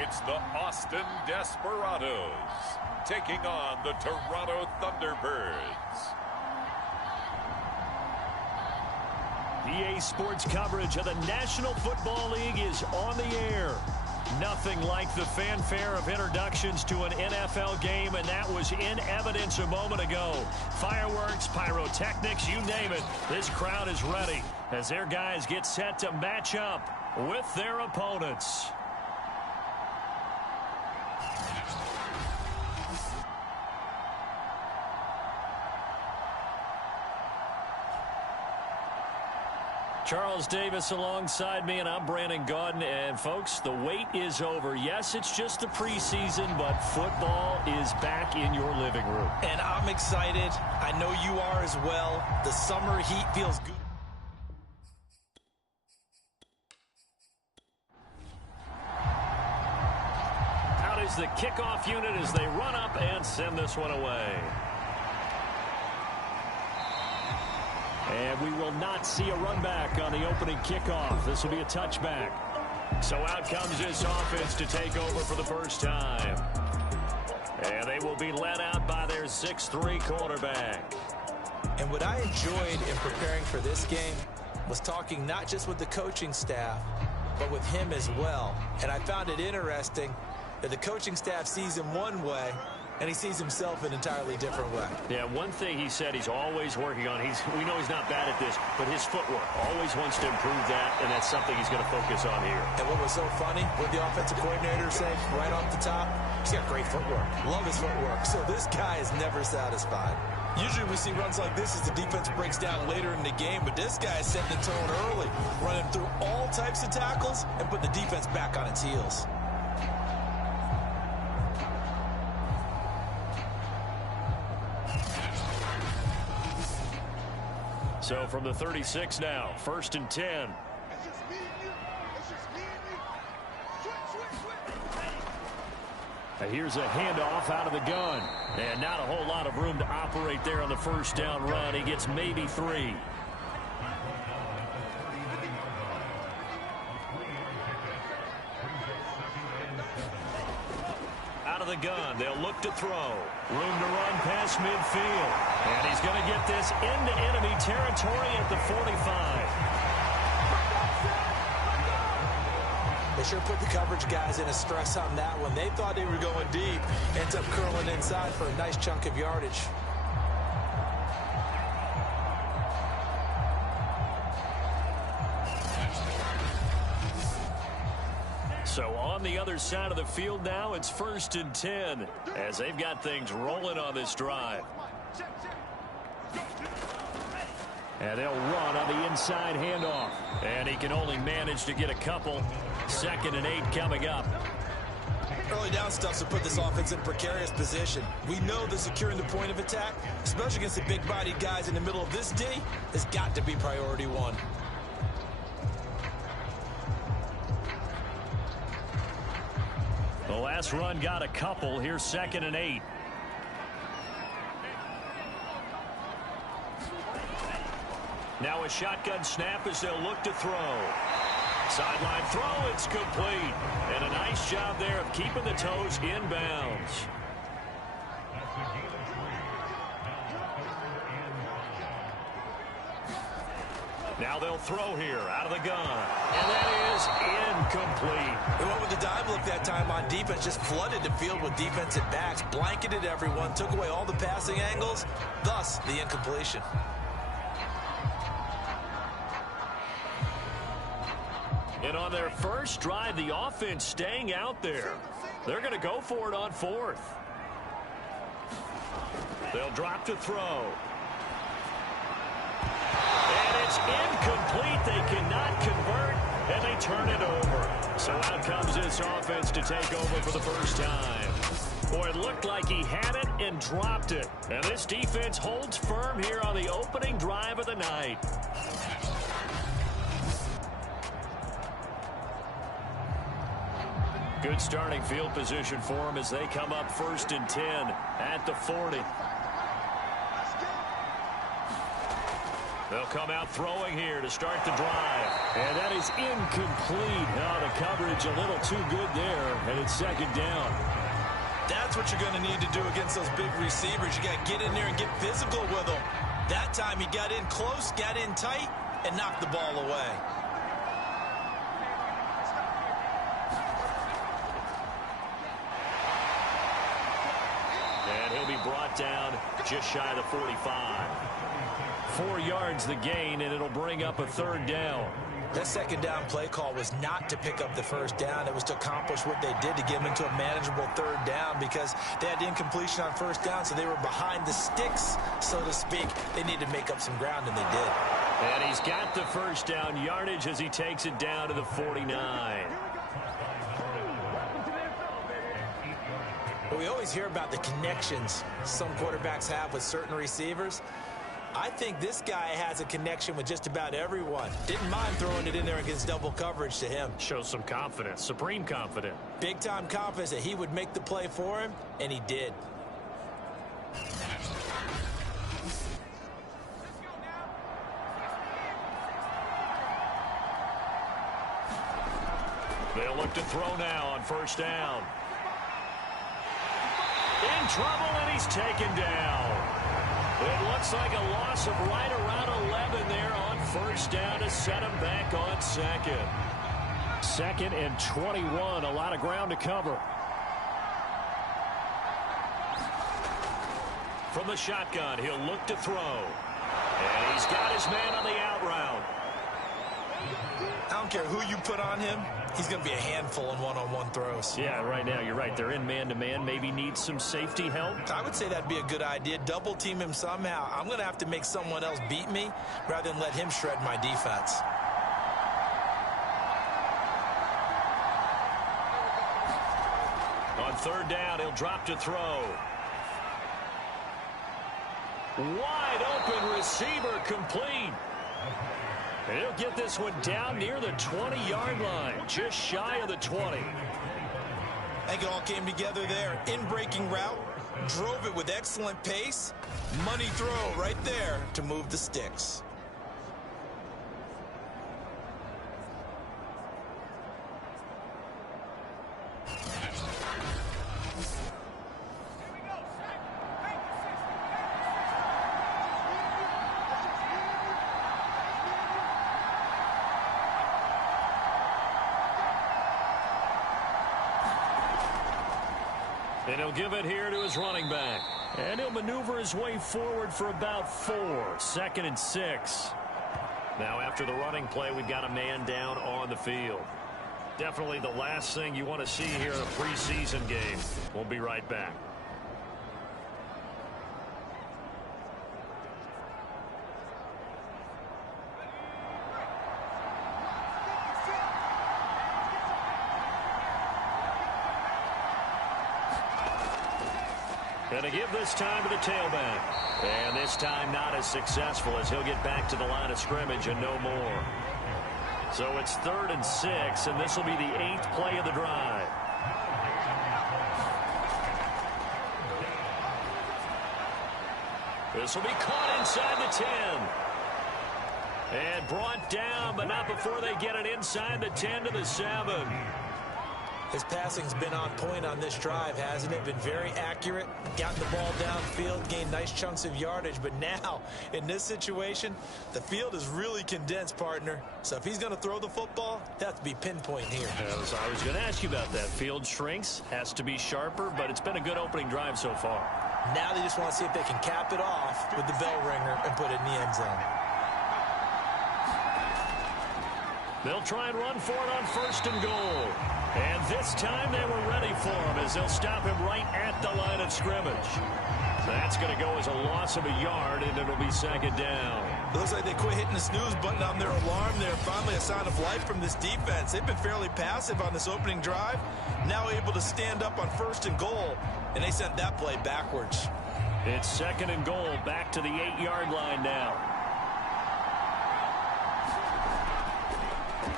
It's the Austin Desperados taking on the Toronto Thunderbirds. EA Sports coverage of the National Football League is on the air. Nothing like the fanfare of introductions to an NFL game, and that was in evidence a moment ago. Fireworks, pyrotechnics, you name it. This crowd is ready as their guys get set to match up with their opponents. Charles Davis alongside me, and I'm Brandon Gaudin. And, folks, the wait is over. Yes, it's just the preseason, but football is back in your living room. And I'm excited. I know you are as well. The summer heat feels good. Out is the kickoff unit as they run up and send this one away. And we will not see a run back on the opening kickoff. This will be a touchback. So out comes this offense to take over for the first time. And they will be led out by their 6'3" quarterback. And what I enjoyed in preparing for this game was talking not just with the coaching staff, but with him as well. And I found it interesting that the coaching staff sees him one way, and he sees himself an entirely different way. Yeah, one thing he said he's always working on, we know he's not bad at this, but his footwork, always wants to improve that, and that's something he's going to focus on here. And what was so funny, what the offensive coordinator said right off the top, he's got great footwork. Love his footwork. So this guy is never satisfied. Usually we see runs like this as the defense breaks down later in the game, but this guy is setting the tone early, running through all types of tackles and putting the defense back on its heels. So from the 36 now, 1st and 10. Here's a handoff out of the gun. And not a whole lot of room to operate there on the first down run. He gets maybe 3. Out of the gun, they'll look to throw. Room to run past midfield. And he's going to get this into enemy territory at the 45. They sure put the coverage guys in a stress on that one. They thought they were going deep. Ends up curling inside for a nice chunk of yardage. So on the other side of the field now, it's 1st and 10 as they've got things rolling on this drive. And they'll run on the inside handoff. And he can only manage to get a couple. 2nd and 8 coming up. Early down stuff to put this offense in a precarious position. We know that securing the point of attack, especially against the big-bodied guys in the middle of this D, has got to be priority one. The last run got a couple. Here's 2nd and 8. Now a shotgun snap as they'll look to throw. Sideline throw, it's complete. And a nice job there of keeping the toes inbounds. Now they'll throw here out of the gun. And that is incomplete. They went with the dime look that time on defense, just flooded the field with defensive backs, blanketed everyone, took away all the passing angles, thus the incompletion. And on their first drive, the offense staying out there. They're going to go for it on 4th. They'll drop to throw. And it's incomplete. They cannot convert, and they turn it over. So out comes this offense to take over for the first time. Boy, it looked like he had it and dropped it. And this defense holds firm here on the opening drive of the night. Good starting field position for them as they come up 1st and 10 at the 40. They'll come out throwing here to start the drive. And that is incomplete. Now the coverage a little too good there. And it's it's second down. That's what you're going to need to do against those big receivers. You got to get in there and get physical with them. That time he got in close, got in tight, and knocked the ball away. And he'll be brought down just shy of the 45. 4 yards the gain, and it'll bring up a third down. That second down play call was not to pick up the first down. It was to accomplish what they did to get them into a manageable third down because they had incompletion on first down, so they were behind the sticks, so to speak. They needed to make up some ground, and they did. And he's got the first down yardage as he takes it down to the 49. But we always hear about the connections some quarterbacks have with certain receivers. I think this guy has a connection with just about everyone. Didn't mind throwing it in there against double coverage to him. Shows some confidence, supreme confidence. Big-time confidence that he would make the play for him, and he did. They'll look to throw now on first down. In trouble, and he's taken down. It looks like a loss of right around 11 there on first down to set him back on second. Second and 21, a lot of ground to cover. From the shotgun, he'll look to throw. And he's got his man on the out route. I don't care who you put on him. He's going to be a handful in one-on-one throws. Yeah, right now, you're right. They're in man-to-man. Maybe needs some safety help. I would say that'd be a good idea. Double team him somehow. I'm going to have to make someone else beat me rather than let him shred my defense. On third down, he'll drop to throw. Wide open receiver complete. And he'll get this one down near the 20-yard line, just shy of the 20. I think it all came together there. In-breaking route, drove it with excellent pace. Money throw right there to move the sticks. And he'll give it here to his running back. And he'll maneuver his way forward for about 4. Second and 6. Now after the running play, we've got a man down on the field. Definitely the last thing you want to see here in a preseason game. We'll be right back. Going to give this time to the tailback. And this time not as successful as he'll get back to the line of scrimmage and no more. So it's 3rd and 6, and this will be the 8th play of the drive. This will be caught inside the 10. And brought down, but not before they get it inside the 10 to the 7. His passing's been on point on this drive, hasn't it? Been very accurate, gotten the ball downfield, gained nice chunks of yardage. But now, in this situation, the field is really condensed, partner. So if he's going to throw the football, it has to be pinpoint here. I was going to ask you about that. Field shrinks, has to be sharper, but it's been a good opening drive so far. Now they just want to see if they can cap it off with the bell ringer and put it in the end zone. They'll try and run for it on 1st and goal. And this time they were ready for him as they'll stop him right at the line of scrimmage. That's going to go as a loss of a yard, and it'll be 2nd down. It looks like they quit hitting the snooze button on their alarm there. Finally a sign of life from this defense. They've been fairly passive on this opening drive. Now able to stand up on 1st and goal, and they sent that play backwards. It's 2nd and goal, back to the 8-yard line now.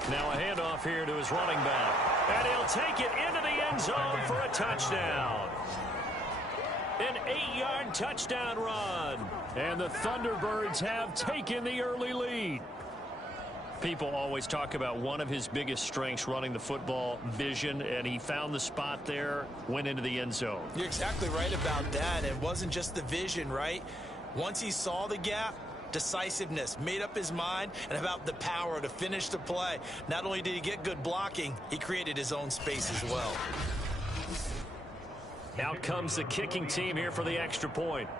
Now a handoff here to his running back. And he'll take it into the end zone for a touchdown. An 8-yard touchdown run. And the Thunderbirds have taken the early lead. People always talk about one of his biggest strengths running the football, vision, and he found the spot there, went into the end zone. You're exactly right about that. It wasn't just the vision, right? Once he saw the gap, decisiveness, made up his mind, and about the power to finish the play. Not only did he get good blocking, he created his own space as well. Out comes the kicking team here for the extra point.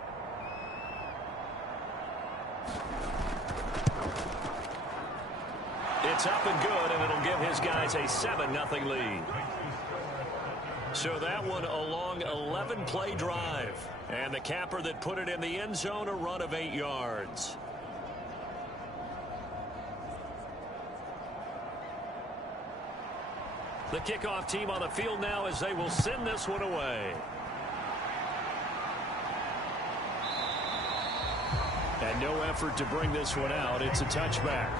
It's up and good, and it'll give his guys a 7-0 lead. So that one a long 11-play drive. And the capper that put it in the end zone, a run of 8 yards. The kickoff team on the field now as they will send this one away. And no effort to bring this one out. It's a touchback.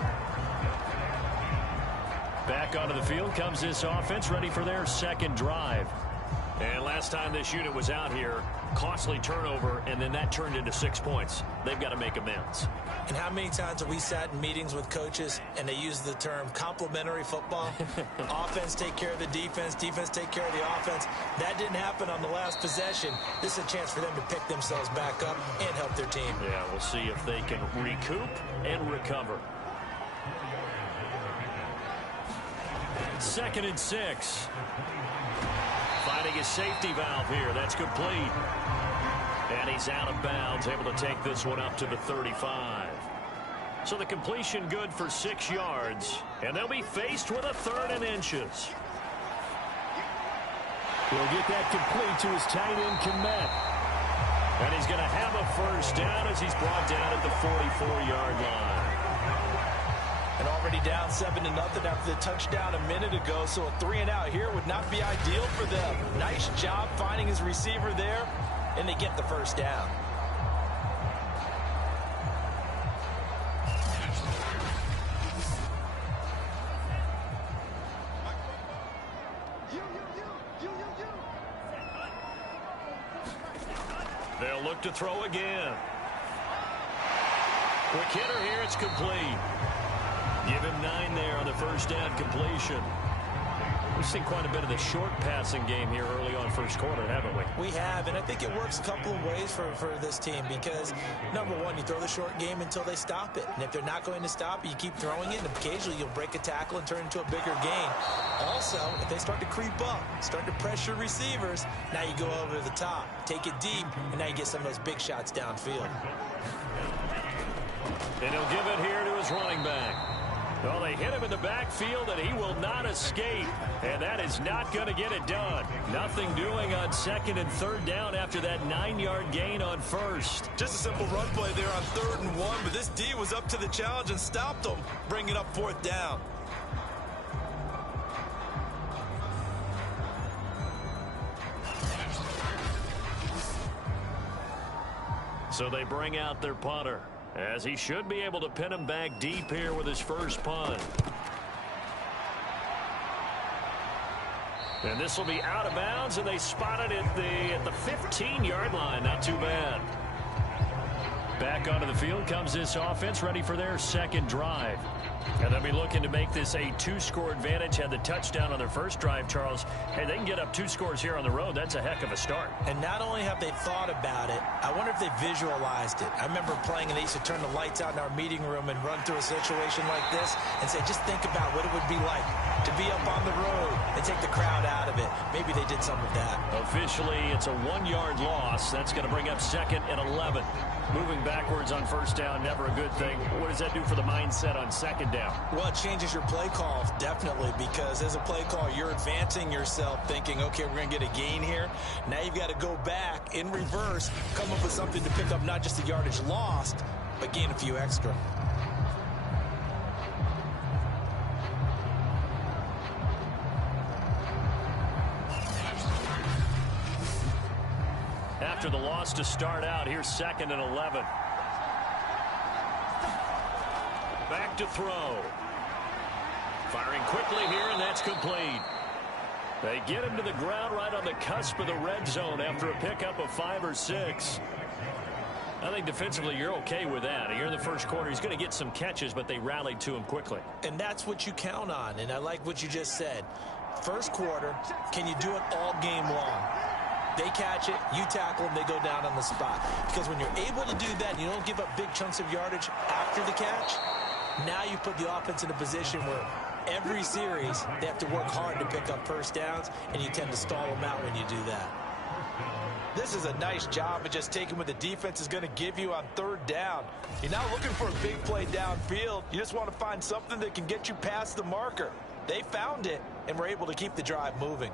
Back onto the field comes this offense, ready for their second drive. And last time this unit was out here, costly turnover, and then that turned into 6 points. They've got to make amends. And how many times have we sat in meetings with coaches and they use the term complementary football? Offense take care of the defense, defense take care of the offense. That didn't happen on the last possession. This is a chance for them to pick themselves back up and help their team. Yeah, we'll see if they can recoup and recover. 2nd and 6. Finding his safety valve here. That's complete. And he's out of bounds, able to take this one up to the 35. So the completion good for 6 yards. And they'll be faced with a 3rd and inches. He'll get that complete to his tight end, Komet. And he's going to have a first down as he's brought down at the 44-yard line. And already down 7-0 after the touchdown a minute ago, so a 3-and-out here would not be ideal for them. Nice job finding his receiver there, and they get the first down. They'll look to throw again. Quick hitter here, it's complete. Give him 9 there on the first down completion. We've seen quite a bit of the short passing game here early on first quarter, haven't we? We have, and I think it works a couple of ways for this team because, number one, you throw the short game until they stop it. And if they're not going to stop it, you keep throwing it, and occasionally you'll break a tackle and turn it into a bigger gain. Also, if they start to creep up, start to pressure receivers, now you go over the top, take it deep, and now you get some of those big shots downfield. And he'll give it here to his running back. Well, they hit him in the backfield, and he will not escape. And that is not going to get it done. Nothing doing on 2nd and 3rd down after that 9-yard gain on 1st. Just a simple run play there on 3rd and 1, but this D was up to the challenge and stopped him, bringing up 4th down. So they bring out their punter, as he should be able to pin him back deep here with his first punt. And this will be out of bounds, and they spot it at the 15-yard line. Not too bad. Back onto the field comes this offense, ready for their second drive. And they'll be looking to make this a 2-score advantage. Had the touchdown on their first drive, Charles. Hey, they can get up 2 scores here on the road. That's a heck of a start. And not only have they thought about it, I wonder if they visualized it. I remember playing, and they used to turn the lights out in our meeting room and run through a situation like this and say, just think about what it would be like to be up on the road and take the crowd out of it. Maybe they did some of that. Officially, it's a 1-yard loss. That's going to bring up 2nd and 11. Moving backwards on first down, never a good thing. What does that do for the mindset on 2nd down? Well, it changes your play call, definitely, because as a play call, you're advancing yourself thinking, okay, we're going to get a gain here. Now you've got to go back in reverse, come up with something to pick up not just the yardage lost, but gain a few extra. After the loss to start out, here's 2nd and 11. Back to throw. Firing quickly here, and that's complete. They get him to the ground right on the cusp of the red zone after a pickup of 5 or 6. I think defensively you're okay with that. Here in the first quarter, he's going to get some catches, but they rallied to him quickly. And that's what you count on, and I like what you just said. First quarter, can you do it all game long? They catch it, you tackle them, they go down on the spot. Because when you're able to do that and you don't give up big chunks of yardage after the catch, now you put the offense in a position where every series they have to work hard to pick up first downs, and you tend to stall them out when you do that. This is a nice job of just taking what the defense is going to give you on third down. You're not looking for a big play downfield. You just want to find something that can get you past the marker. They found it and were able to keep the drive moving.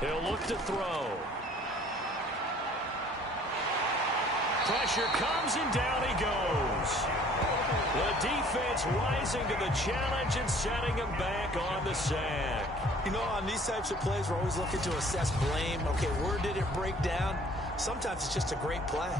He'll look to throw. Pressure comes and down he goes. The defense rising to the challenge and setting him back on the sack. You know, on these types of plays, we're always looking to assess blame. Okay, where did it break down? Sometimes it's just a great play.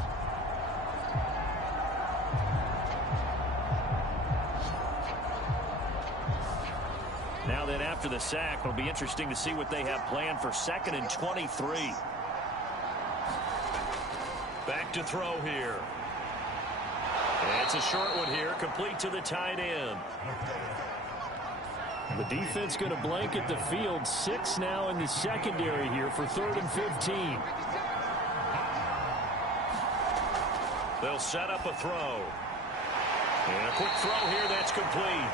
Now then, after the sack, it'll be interesting to see what they have planned for 2nd and 23. Back to throw here. It's a short one here, complete to the tight end. The defense going to blanket the field. 6 now in the secondary here for 3rd and 15. They'll set up a throw. And a quick throw here, that's complete.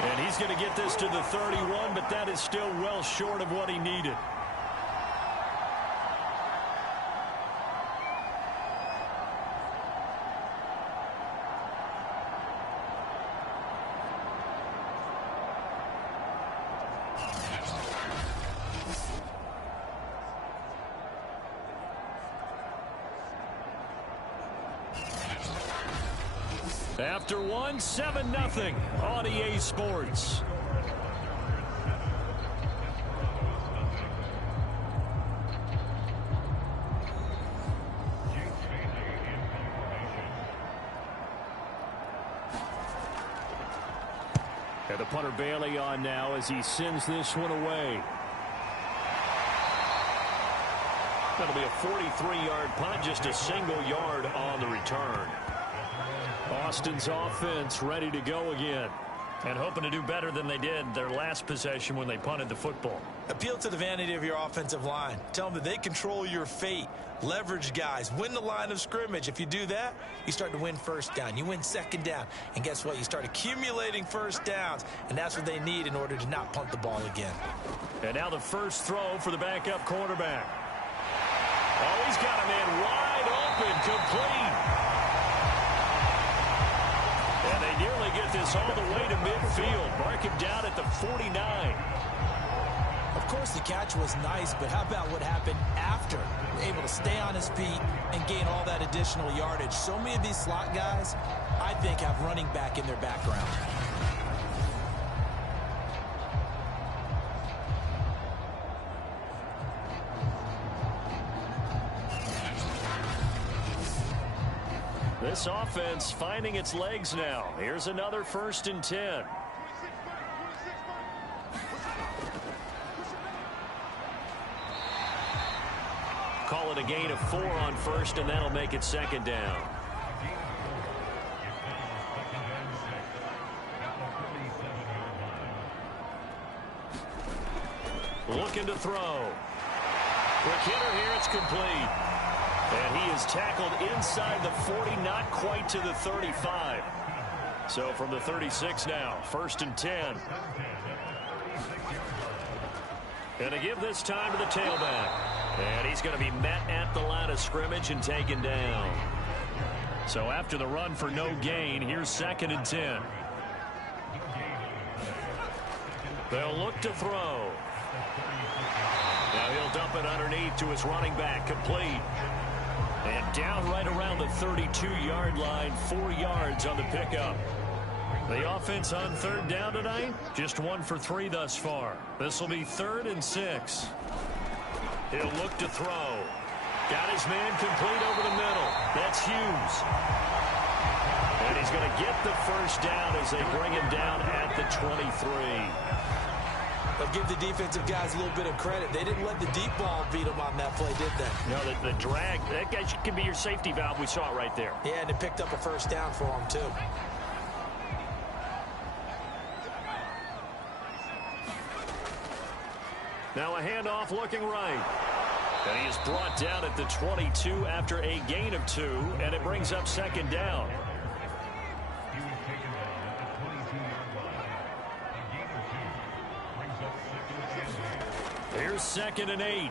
And he's going to get this to the 31, but that is still well short of what he needed. After one, 7-0 on EA Sports. And the punter Bailey on now as he sends this one away. That'll be a 43-yard punt, just a single yard on the return. Austin's offense ready to go again, and hoping to do better than they did their last possession when they punted the football. Appeal to the vanity of your offensive line. Tell them that they control your fate. Leverage guys. Win the line of scrimmage. If you do that, you start to win first down. You win second down. And guess what? You start accumulating first downs, and that's what they need in order to not punt the ball again. And now the first throw for the backup quarterback. Oh, he's got a man wide open, complete. And they nearly get this all the way to midfield. Mark him down at the 49. Of course, the catch was nice, but how about what happened after? Able to stay on his feet and gain all that additional yardage. So many of these slot guys, I think, have running back in their background. This offense finding its legs now. Here's another 1st and 10. Call it a gain of 4 on 1st, and that'll make it 2nd down. Looking to throw. Quick hitter here, it's complete. And he is tackled inside the 40, not quite to the 35. So from the 36 now, 1st and 10. And to give this time to the tailback. And he's going to be met at the line of scrimmage and taken down. So after the run for no gain, here's 2nd and 10. They'll look to throw. Now he'll dump it underneath to his running back, complete. And down right around the 32-yard line, 4 yards on the pickup. The offense on 3rd down tonight, just 1 for 3 thus far. This will be 3rd and 6. He'll look to throw. Got his man complete over the middle. That's Hughes. And he's going to get the first down as they bring him down at the 23. They'll give the defensive guys a little bit of credit. They didn't let the deep ball beat them on that play, did they? No, the drag, that guy could be your safety valve. We saw it right there. Yeah, and it picked up a first down for him, too. Now a handoff looking right. And he is brought down at the 22 after a gain of 2, and it brings up second down. Here's 2nd and 8.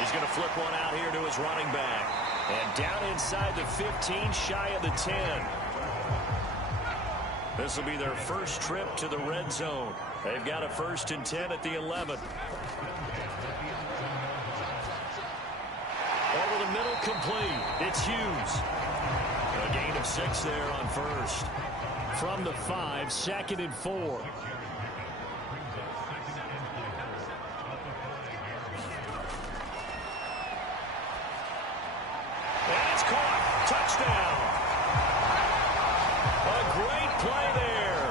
He's going to flip one out here to his running back. And down inside the 15, shy of the 10. This will be their first trip to the red zone. They've got a 1st and 10 at the 11. Over the middle, complete. It's Hughes. A gain of 6 there on 1st. From the 5, 2nd and 4. And it's caught. Touchdown. A great play there.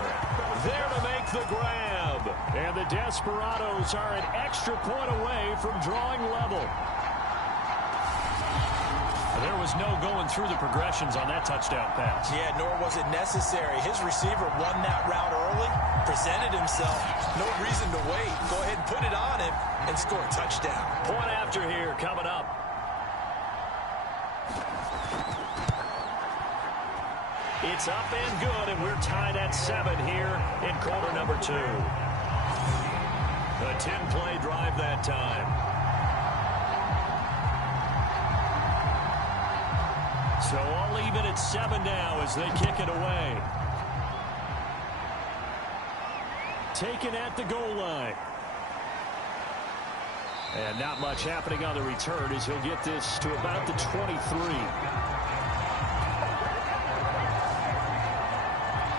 There to make the grab. And the Desperados are an extra point away from drawing level. There was no going through the progressions on that touchdown pass. Yeah, nor was it necessary. His receiver won that route early, presented himself. No reason to wait. Go ahead and put it on him and score a touchdown. Point after here coming up. It's up and good, and we're tied at 7 here in quarter number 2. A 10-play drive that time. So all even at 7 now as they kick it away. Taken at the goal line. And not much happening on the return as he'll get this to about the 23.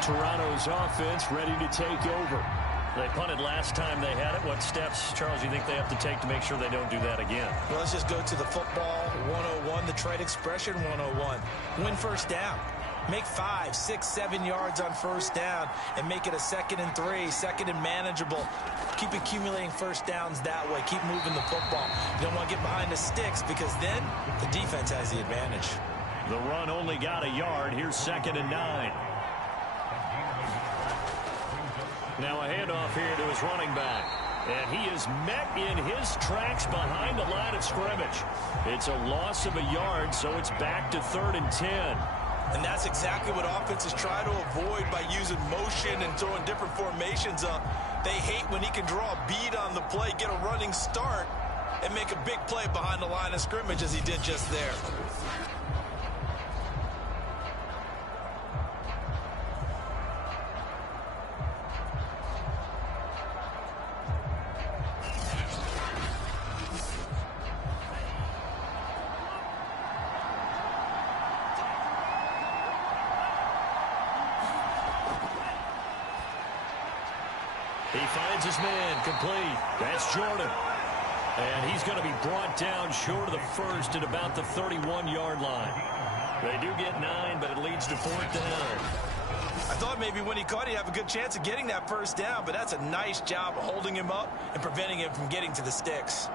Toronto's offense ready to take over. They punted last time they had it. What steps, Charles, you think they have to take to make sure they don't do that again? Well, let's just go to the football 101, the trade expression 101. Win first down. Make 5, 6, 7 yards on first down and make it a 2nd and 3, 2nd and manageable. Keep accumulating first downs that way. Keep moving the football. You don't want to get behind the sticks because then the defense has the advantage. The run only got a yard. Here's 2nd and 9. Now a handoff here to his running back. And he is met in his tracks behind the line of scrimmage. It's a loss of a yard, so it's back to 3rd and 10. And that's exactly what offenses try to avoid by using motion and throwing different formations up. They hate when he can draw a bead on the play, get a running start, and make a big play behind the line of scrimmage as he did just there. He finds his man complete. That's Jordan. And he's going to be brought down short of the 1st at about the 31-yard line. They do get 9, but it leads to 4th down. I thought maybe when he caught it, he'd have a good chance of getting that first down, but that's a nice job of holding him up and preventing him from getting to the sticks.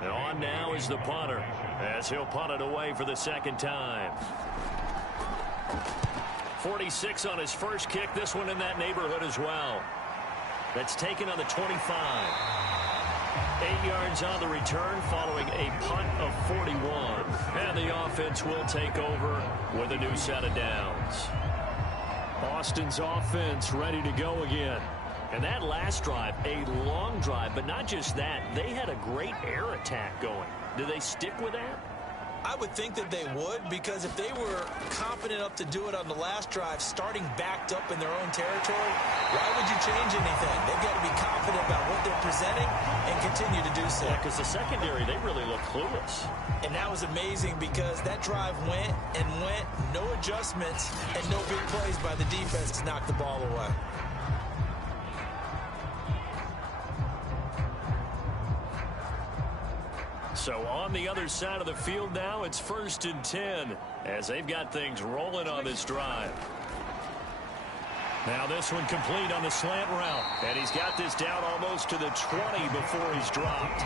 And on now is the punter as he'll punt it away for the 2nd time. 46 on his first kick. This one in that neighborhood as well. That's taken on the 25. 8 yards on the return following a punt of 41. And the offense will take over with a new set of downs. Austin's offense ready to go again. And that last drive, a long drive, but not just that. They had a great air attack going. Do they stick with that? I would think that they would, because if they were confident enough to do it on the last drive, starting backed up in their own territory, why would you change anything? They've got to be confident about what they're presenting and continue to do so. Yeah, because the secondary, they really look clueless. And that was amazing because that drive went and went, no adjustments, and no big plays by the defense to knock the ball away. So on the other side of the field now, it's 1st and 10 as they've got things rolling on this drive. Now this one complete on the slant route. And he's got this down almost to the 20 before he's dropped.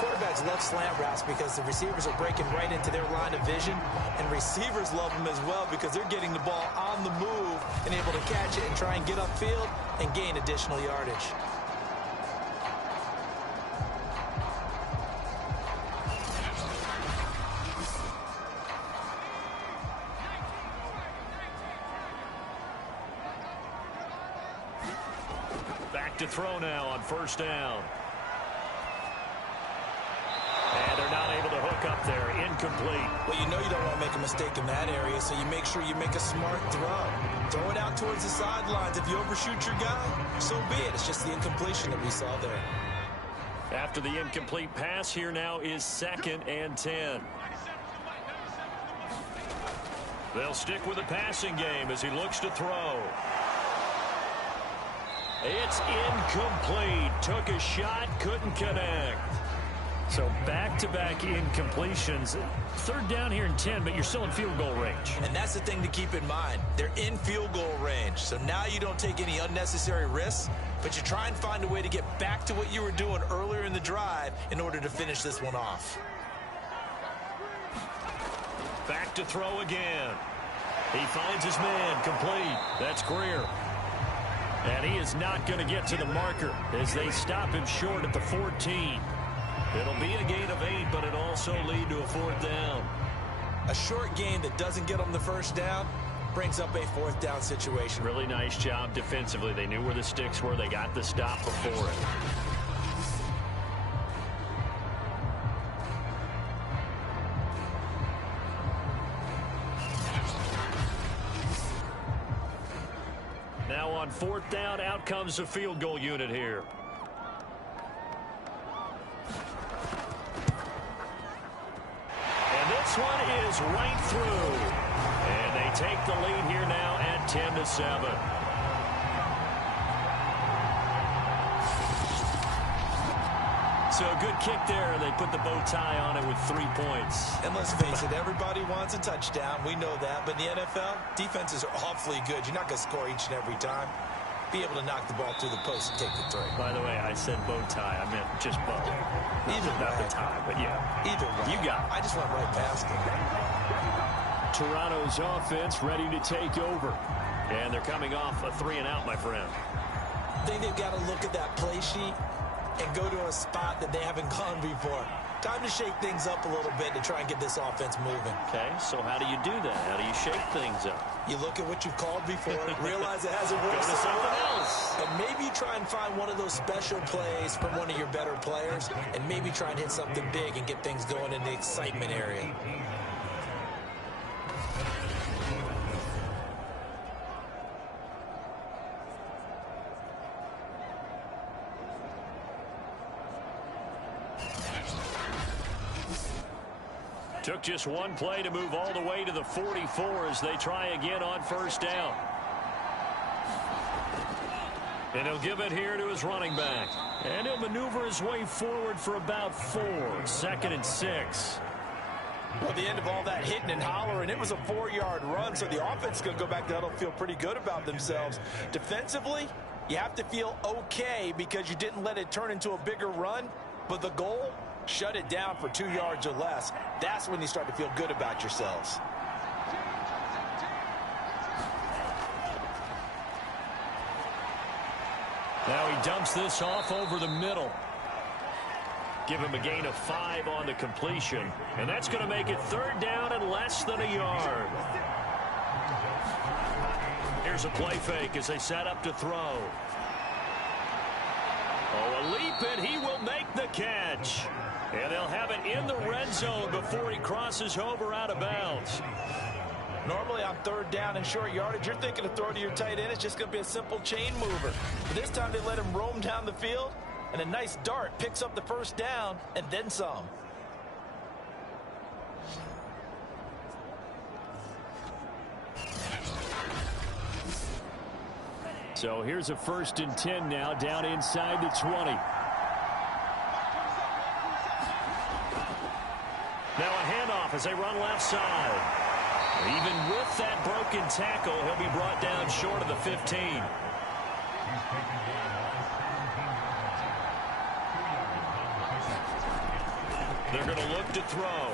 Quarterbacks love slant routes because the receivers are breaking right into their line of vision, and receivers love them as well because they're getting the ball on the move and able to catch it and try and get upfield and gain additional yardage. Back to throw now on 1st down. And they're not able to hook up there. Incomplete. Well, you know you don't want to make a mistake in that area, so you make sure you make a smart throw. Throw it out towards the sidelines. If you overshoot your guy, so be it. It's just the incompletion that we saw there. After the incomplete pass, here now is 2nd and 10. They'll stick with the passing game as he looks to throw. It's incomplete. Took a shot, couldn't connect. So back-to-back incompletions. 3rd down here and 10, but you're still in field goal range. And that's the thing to keep in mind. They're in field goal range. So now you don't take any unnecessary risks, but you try and find a way to get back to what you were doing earlier in the drive in order to finish this one off. Back to throw again. He finds his man complete. That's Greer. And he is not going to get to the marker as they stop him short at the 14. It'll be a gain of 8, but it'll also lead to a 4th down. A short gain that doesn't get them the 1st down brings up a 4th down situation. Really nice job defensively. They knew where the sticks were. They got the stop before it. Now on 4th down, out comes the field goal unit here. And this one is right through. And they take the lead here now at 10-7. So a good kick there. They put the bow tie on it with 3 points. And let's face it, everybody wants a touchdown. We know that. But in the NFL, defenses are awfully good. You're not going to score each and every time. Be able to knock the ball through the post and take the three. By the way, I said bow tie. I meant just bow. Either not way. the tie, but yeah. Either way. You got it. I just went right past him. Toronto's offense ready to take over. And they're coming off a 3-and-out, my friend. I think they've got to look at that play sheet and go to a spot that they haven't gone before. Time to shake things up a little bit to try and get this offense moving. Okay, so how do you do that? How do you shake things up? You look at what you've called before, realize it hasn't worked. Go to something else. And maybe try and find one of those special plays from one of your better players, and maybe try and hit something big and get things going in the excitement area. Took just one play to move all the way to the 44 as they try again on 1st down. And he'll give it here to his running back. And he'll maneuver his way forward for about 4. 2nd and 6. Well, the end of all that hitting and hollering, it was a 4-yard run, so the offense is going to go back to huddle, feel pretty good about themselves. Defensively, you have to feel okay because you didn't let it turn into a bigger run, but the goal, shut it down for 2 yards or less. That's when you start to feel good about yourselves. Now he dumps this off over the middle. Give him a gain of 5 on the completion. And that's going to make it 3rd down and less than a yard. Here's a play fake as they set up to throw. Oh, a leap, and he will make the catch. And they'll have it in the red zone before he crosses over out of bounds. Normally on 3rd down and short yardage, you're thinking of throw to your tight end. It's just going to be a simple chain mover. But this time they let him roam down the field, and a nice dart picks up the 1st down and then some. So here's a 1st and 10 now down inside the 20. handoff as they run left side. Even with that broken tackle, he'll be brought down short of the 15. They're going to look to throw.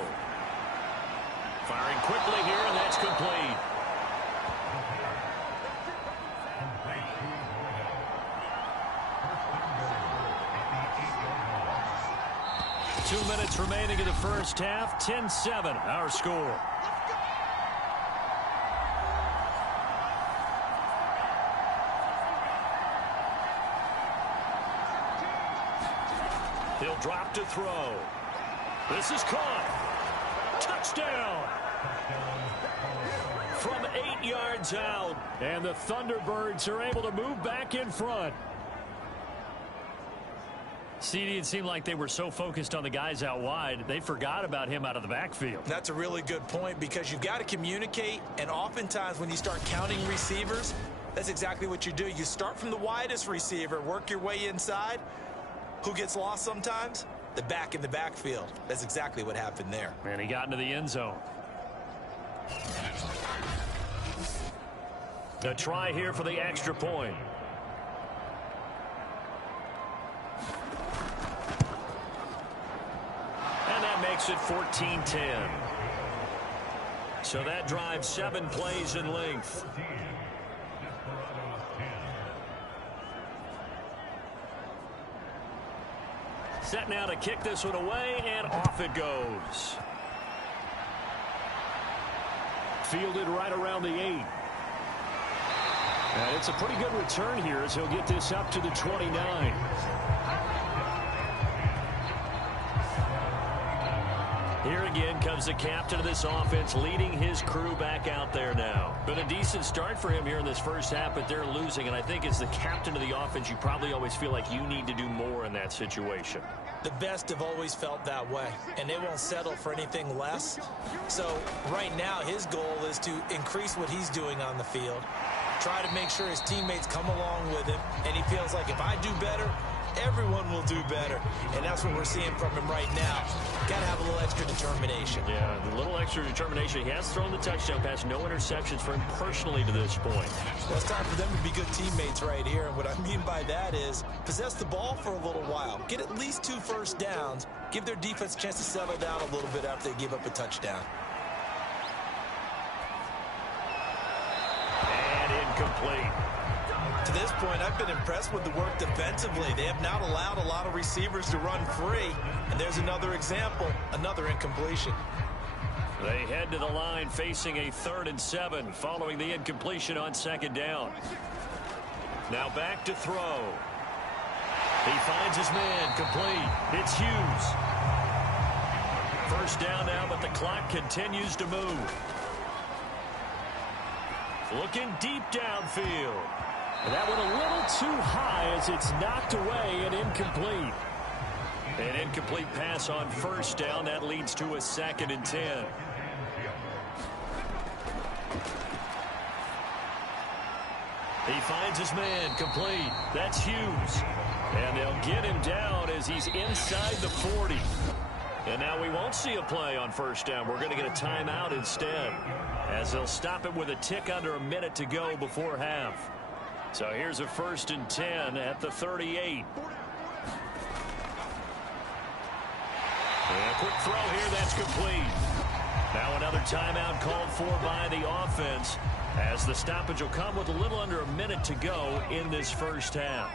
Firing quickly here, and that's complete. Two minutes remaining in the first half. 10-7, our score. He'll drop to throw. This is caught. Touchdown. From 8 yards out. And the Thunderbirds are able to move back in front. CD, it seemed like they were so focused on the guys out wide, they forgot about him out of the backfield. That's a really good point because you've got to communicate, and oftentimes when you start counting receivers, that's exactly what you do. You start from the widest receiver, work your way inside. Who gets lost sometimes? The back in the backfield. That's exactly what happened there. And he got into the end zone. A try here for the extra point. And that makes it 14-10. So that drives 7 plays in length. Set now to kick this one away, and off it goes. Fielded right around the 8. And it's a pretty good return here as he'll get this up to the 29. Here again comes the captain of this offense, leading his crew back out there now. Been a decent start for him here in this first half, but they're losing. And I think as the captain of the offense, you probably always feel like you need to do more in that situation. The best have always felt that way, and they won't settle for anything less. So right now, his goal is to increase what he's doing on the field, try to make sure his teammates come along with him, and he feels like if I do better, everyone will do better. And that's what we're seeing from him right now. Got to have a little extra determination. Yeah, a little extra determination. He has thrown the touchdown pass, no interceptions for him personally to this point. Well, it's time for them to be good teammates right here. And what I mean by that is possess the ball for a little while. Get at least 2 first downs. Give their defense a chance to settle down a little bit after they give up a touchdown. And incomplete. To this point, I've been impressed with the work defensively. They have not allowed a lot of receivers to run free. And there's another example, another incompletion. They head to the line facing a 3rd and 7 following the incompletion on 2nd down. Now back to throw. He finds his man, complete. It's Hughes. First down now, but the clock continues to move. Looking deep downfield. And that went a little too high as it's knocked away and incomplete. An incomplete pass on first down. That leads to a 2nd and 10. He finds his man, complete. That's Hughes. And they'll get him down as he's inside the 40. And now we won't see a play on first down. We're going to get a timeout instead, as they'll stop it with a tick under a minute to go before half. So here's a 1st and 10 at the 38. And a quick throw here, that's complete. Now another timeout called for by the offense, as the stoppage will come with a little under a minute to go in this first half.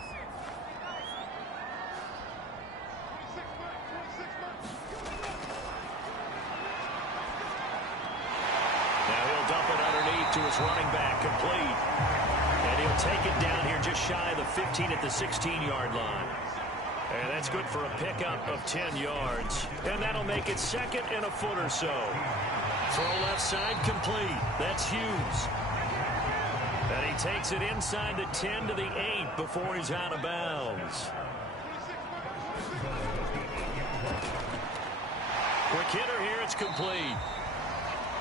Now he'll dump it underneath to his running back, complete. And he'll take it down here just shy of the 15 at the 16-yard line. And that's good for a pickup of 10 yards. And that'll make it 2nd and a foot or so. Throw left side, complete. That's Hughes. And he takes it inside the 10 to the 8 before he's out of bounds. Quick hitter here, it's complete.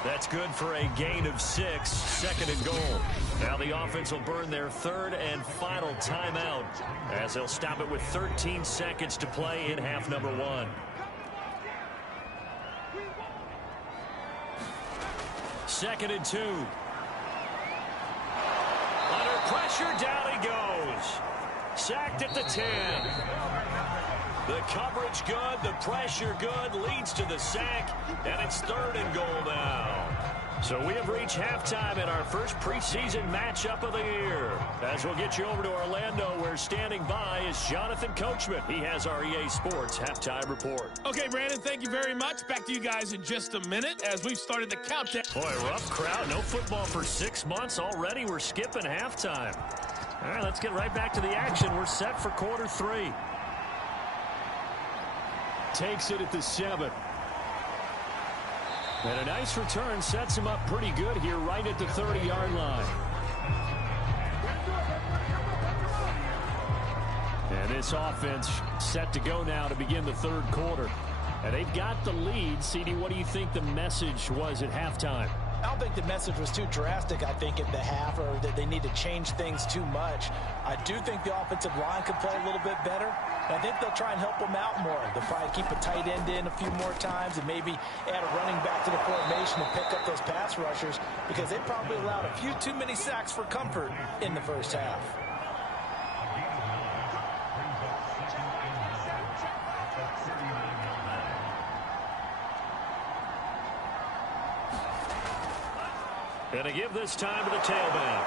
That's good for a gain of 6, 2nd and goal. Now the offense will burn their 3rd and final timeout, as they'll stop it with 13 seconds to play in half number 1. 2nd and 2. Under pressure, down he goes. Sacked at the 10. The coverage good, the pressure good, leads to the sack, and it's 3rd and goal now. So we have reached halftime in our first preseason matchup of the year. As we'll get you over to Orlando, where standing by is Jonathan Coachman. He has our EA Sports halftime report. Okay, Brandon, thank you very much. Back to you guys in just a minute as we've started the countdown. Boy, rough crowd. No football for 6 months already. We're skipping halftime. All right, let's get right back to the action. We're set for quarter 3. Takes it at the 7. And a nice return sets him up pretty good here right at the 30-yard line. And this offense set to go now to begin the 3rd quarter. And they've got the lead. CD, what do you think the message was at halftime? I don't think the message was too drastic, I think, at the half, or that they need to change things too much. I do think the offensive line could play a little bit better. And I think they'll try and help them out more. They'll probably keep a tight end in a few more times and maybe add a running back to the formation to pick up those pass rushers, because they probably allowed a few too many sacks for comfort in the first half. Going to give this time to the tailback.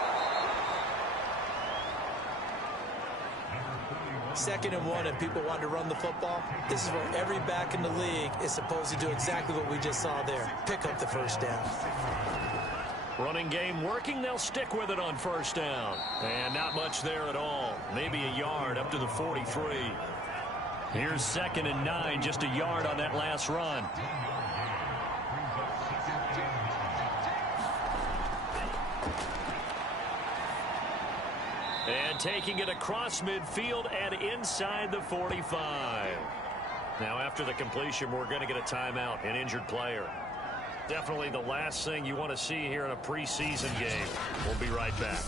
2nd and 1 and people want to run the football. This is where every back in the league is supposed to do exactly what we just saw there. Pick up the first down. Running game working. They'll stick with it on 1st down. And not much there at all. Maybe a yard up to the 43. Here's 2nd and 9. Just a yard on that last run. And taking it across midfield and inside the 45. Now, after the completion, we're going to get a timeout, an injured player. Definitely the last thing you want to see here in a preseason game. We'll be right back.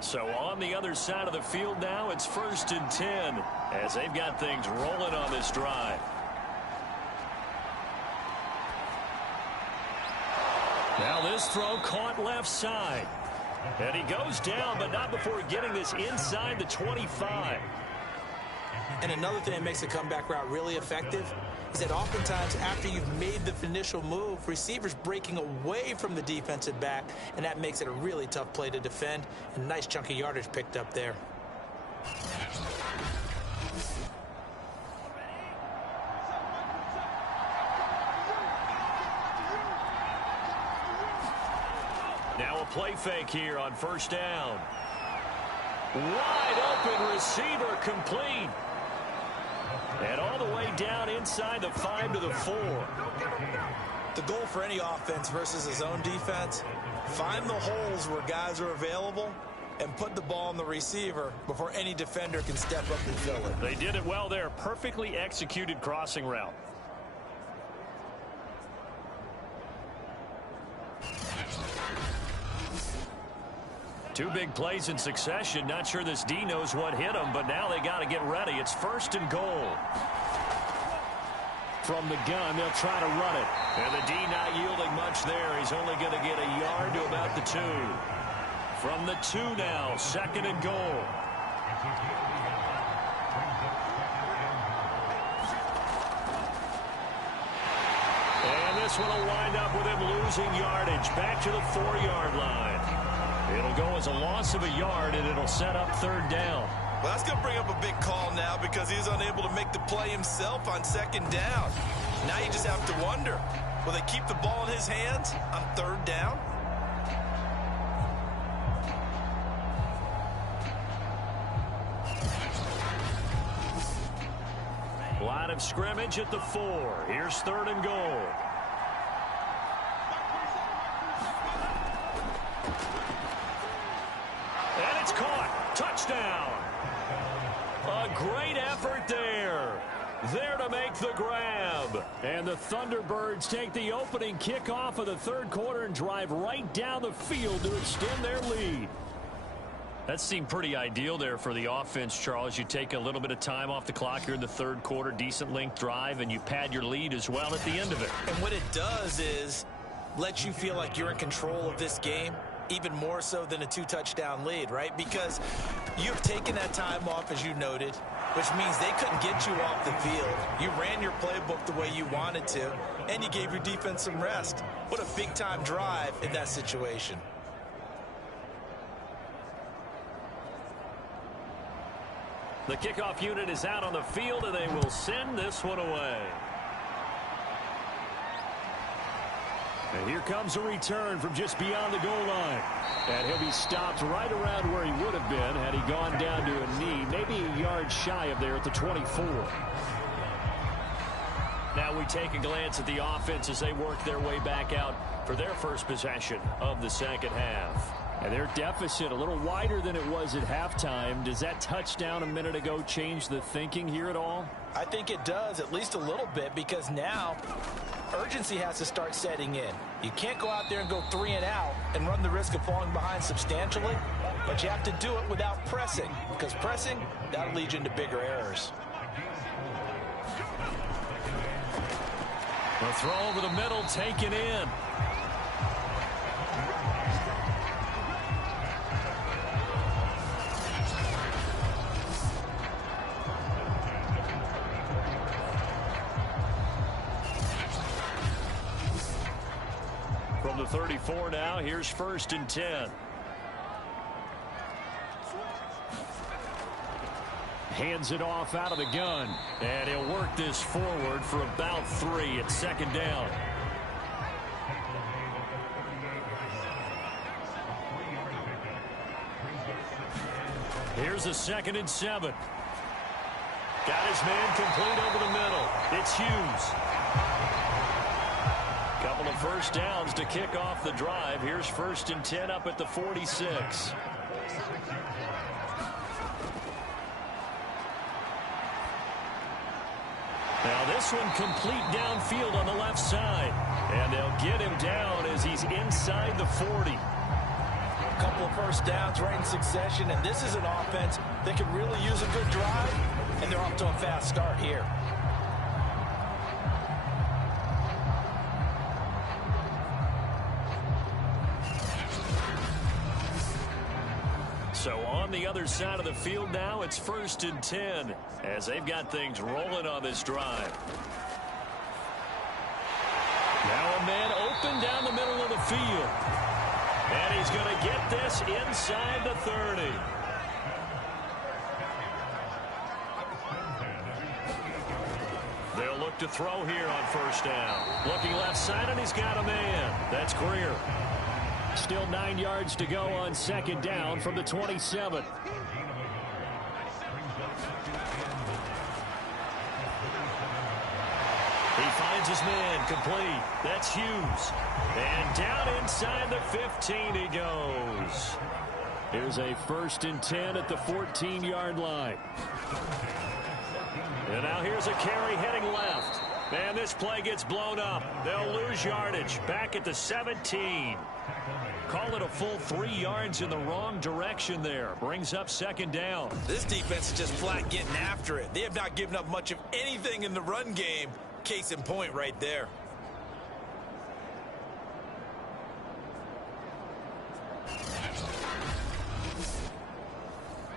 So on the other side of the field now, it's 1st and 10 as they've got things rolling on this drive. Now this throw caught left side. And he goes down, but not before getting this inside the 25. And another thing that makes the comeback route really effective is that oftentimes after you've made the initial move, receivers breaking away from the defensive back, and that makes it a really tough play to defend. And a nice chunk of yardage picked up there. Now a play fake here on 1st down. Wide open receiver, complete. And all the way down inside the 5 to the 4. The goal for any offense versus his own defense, find the holes where guys are available and put the ball on the receiver before any defender can step up and fill it. They did it well there. Perfectly executed crossing route. Two big plays in succession. Not sure this D knows what hit him, but now they got to get ready. It's 1st and goal. From the gun, they'll try to run it. And the D not yielding much there. He's only going to get a yard to about the 2. From the 2 now, 2nd and goal. And this one will wind up with him losing yardage. Back to the 4-yard line. It'll go as a loss of a yard, and it'll set up 3rd down. Well, that's going to bring up a big call now because he's unable to make the play himself on 2nd down. Now you just have to wonder, will they keep the ball in his hands on 3rd down? Line of scrimmage at the 4. Here's 3rd and goal. And it's caught. Touchdown. A great effort there. There to make the grab. And the Thunderbirds take the opening kickoff of the 3rd quarter and drive right down the field to extend their lead. That seemed pretty ideal there for the offense, Charles. You take a little bit of time off the clock here in the third quarter, decent length drive, and you pad your lead as well at the end of it. And what it does is let you feel like you're in control of this game, even more so than a 2-touchdown lead, right? Because you've taken that time off, as you noted, which means they couldn't get you off the field. You ran your playbook the way you wanted to, and you gave your defense some rest. What a big-time drive in that situation. The kickoff unit is out on the field, and they will send this one away. And here comes a return from just beyond the goal line. And he'll be stopped right around where he would have been had he gone down to a knee, maybe a yard shy of there at the 24. Now we take a glance at the offense as they work their way back out for their first possession of the second half. And their deficit a little wider than it was at halftime. Does that touchdown a minute ago change the thinking here at all? I think it does, at least a little bit, because now urgency has to start setting in. You can't go out there and go 3 and out and run the risk of falling behind substantially, but you have to do it without pressing, because pressing, that'll lead you into bigger errors. The throw over the middle, taken in. From the 34 now, here's 1st and 10. Hands it off out of the gun. And he'll work this forward for about 3 at 2nd down. Here's a 2nd and 7. Got his man complete over the middle. It's Hughes. Couple of first downs to kick off the drive. Here's 1st and 10 up at the 46. Now this one complete downfield on the left side. And they'll get him down as he's inside the 40. A couple of first downs right in succession, and this is an offense that could really use a good drive, and they're off to a fast start here. So on the other side of the field now, it's 1st and 10 as they've got things rolling on this drive. Now a man open down the middle of the field. And he's going to get this inside the 30. They'll look to throw here on 1st down. Looking left side, and he's got a man. That's Greer. Still 9 yards to go on 2nd down from the 27. He finds his man complete. That's Hughes. And down inside the 15 he goes. Here's a 1st and 10 at the 14-yard line. And now here's a carry heading left. And this play gets blown up. They'll lose yardage back at the 17. Call it a full 3 yards in the wrong direction there. Brings up 2nd down. This defense is just flat getting after it. They have not given up much of anything in the run game. Case in point right there.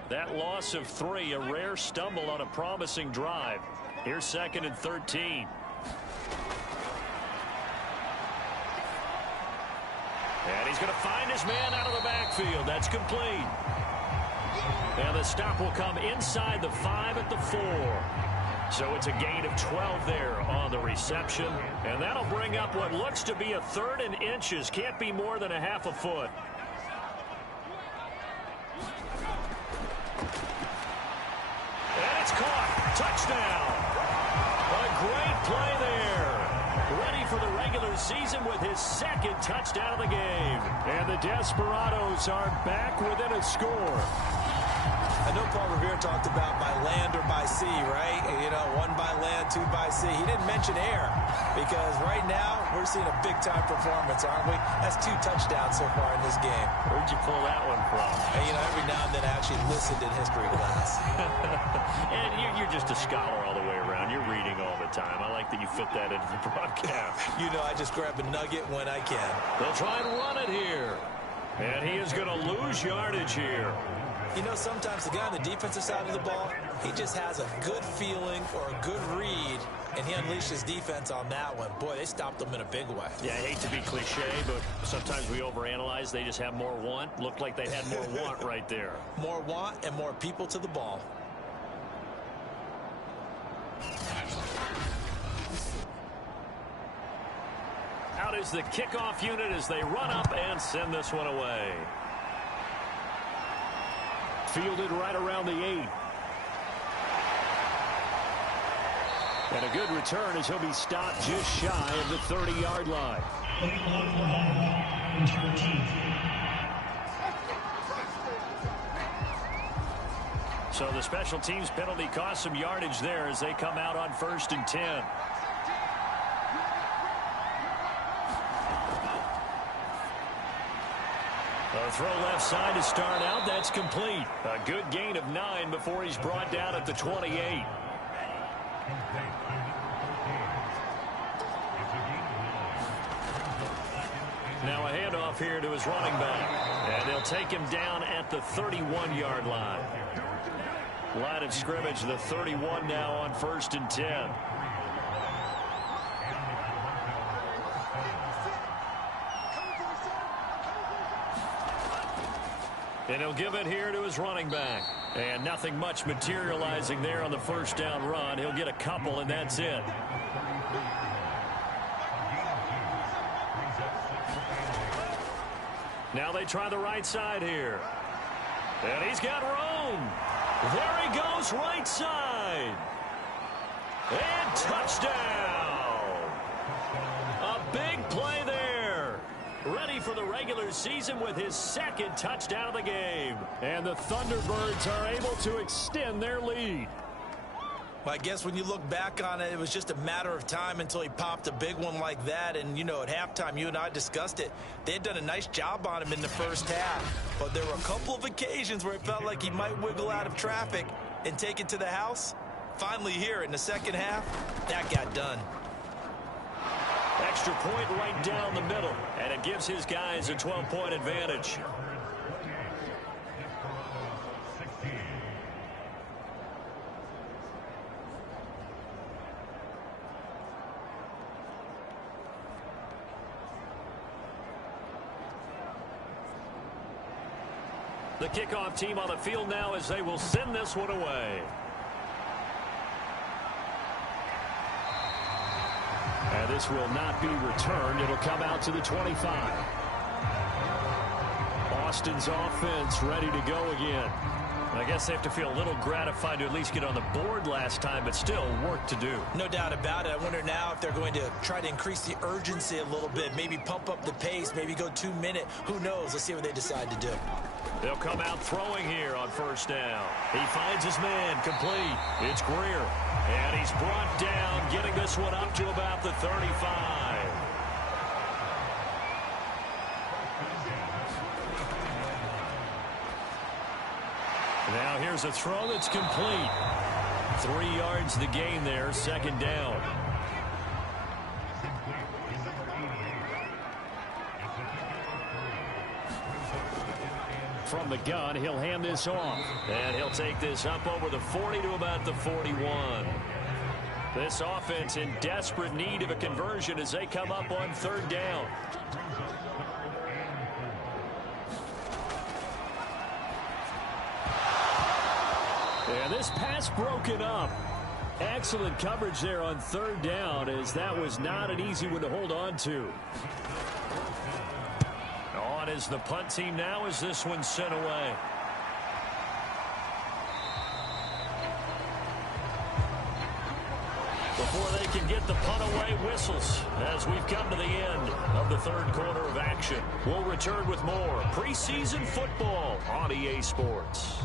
That loss of 3, a rare stumble on a promising drive. Here's 2nd and 13. And he's going to find his man out of the backfield. That's complete. And the stop will come inside the 5 at the 4. So it's a gain of 12 there on the reception. And that'll bring up what looks to be a 3rd and inches. Can't be more than a half a foot. And it's caught. Touchdown. A great play there. Ready for the regular season with his 2nd touchdown of the game. And the Desperados are back within a score. I know Paul Revere talked about by land or by sea, right? You know, 1 by land, 2 by sea. He didn't mention air because right now we're seeing a big-time performance, aren't we? That's 2 touchdowns so far in this game. Where'd you pull that one from? And, you know, every now and then I actually listened in history class. And you're just a scholar all the way around. You're reading all the time. I like that you fit that into the broadcast. You know, I just grab a nugget when I can. They'll try and run it here. And he is going to lose yardage here. You know, sometimes the guy on the defensive side of the ball, he just has a good feeling or a good read, and he unleashed his defense on that one. Boy, they stopped them in a big way. Yeah, I hate to be cliche, but sometimes we overanalyze. They just have more want. Looked like they had more want right there. More want and more people to the ball. Out is the kickoff unit as they run up and send this one away. Fielded right around the 8. And a good return as he'll be stopped just shy of the 30-yard line. So the special teams penalty cost some yardage there as they come out on 1st and 10. A throw left side to start out. That's complete. A good gain of 9 before he's brought down at the 28. Now a handoff here to his running back. And they'll take him down at the 31-yard line. Line of scrimmage, the 31 now on 1st and 10. And he'll give it here to his running back. And nothing much materializing there on the first down run. He'll get a couple, and that's it. Now they try the right side here. And he's got room. There he goes, right side. And touchdown. A big play there. Ready for the regular season with his 2nd touchdown of the game. And the Thunderbirds are able to extend their lead. Well, I guess when you look back on it, it was just a matter of time until he popped a big one like that. And, you know, at halftime, you and I discussed it. They had done a nice job on him in the first half. But there were a couple of occasions where it felt like he might wiggle out of traffic and take it to the house. Finally here in the second half, that got done. Extra point right down the middle, and it gives his guys a 12-point advantage. The kickoff team on the field now as they will send this one away. And this will not be returned. It'll come out to the 25. Austin's offense ready to go again. I guess they have to feel a little gratified to at least get on the board last time, but still work to do. No doubt about it. I wonder now if they're going to try to increase the urgency a little bit, maybe pump up the pace, maybe go 2-minute. Who knows? Let's see what they decide to do. They'll come out throwing here on 1st down. He finds his man, complete. It's Greer. And he's brought down, getting this one up to about the 35. Now here's a throw that's complete. 3 yards the gain there, 2nd down. From the gun, he'll hand this off. And he'll take this up over the 40 to about the 41. This offense in desperate need of a conversion as they come up on 3rd down. And this pass broken up. Excellent coverage there on 3rd down, as that was not an easy one to hold on to. On is the punt team now as this one's sent away. Before they can get the punt away, whistles as we've come to the end of the 3rd quarter of action. We'll return with more preseason football on EA Sports.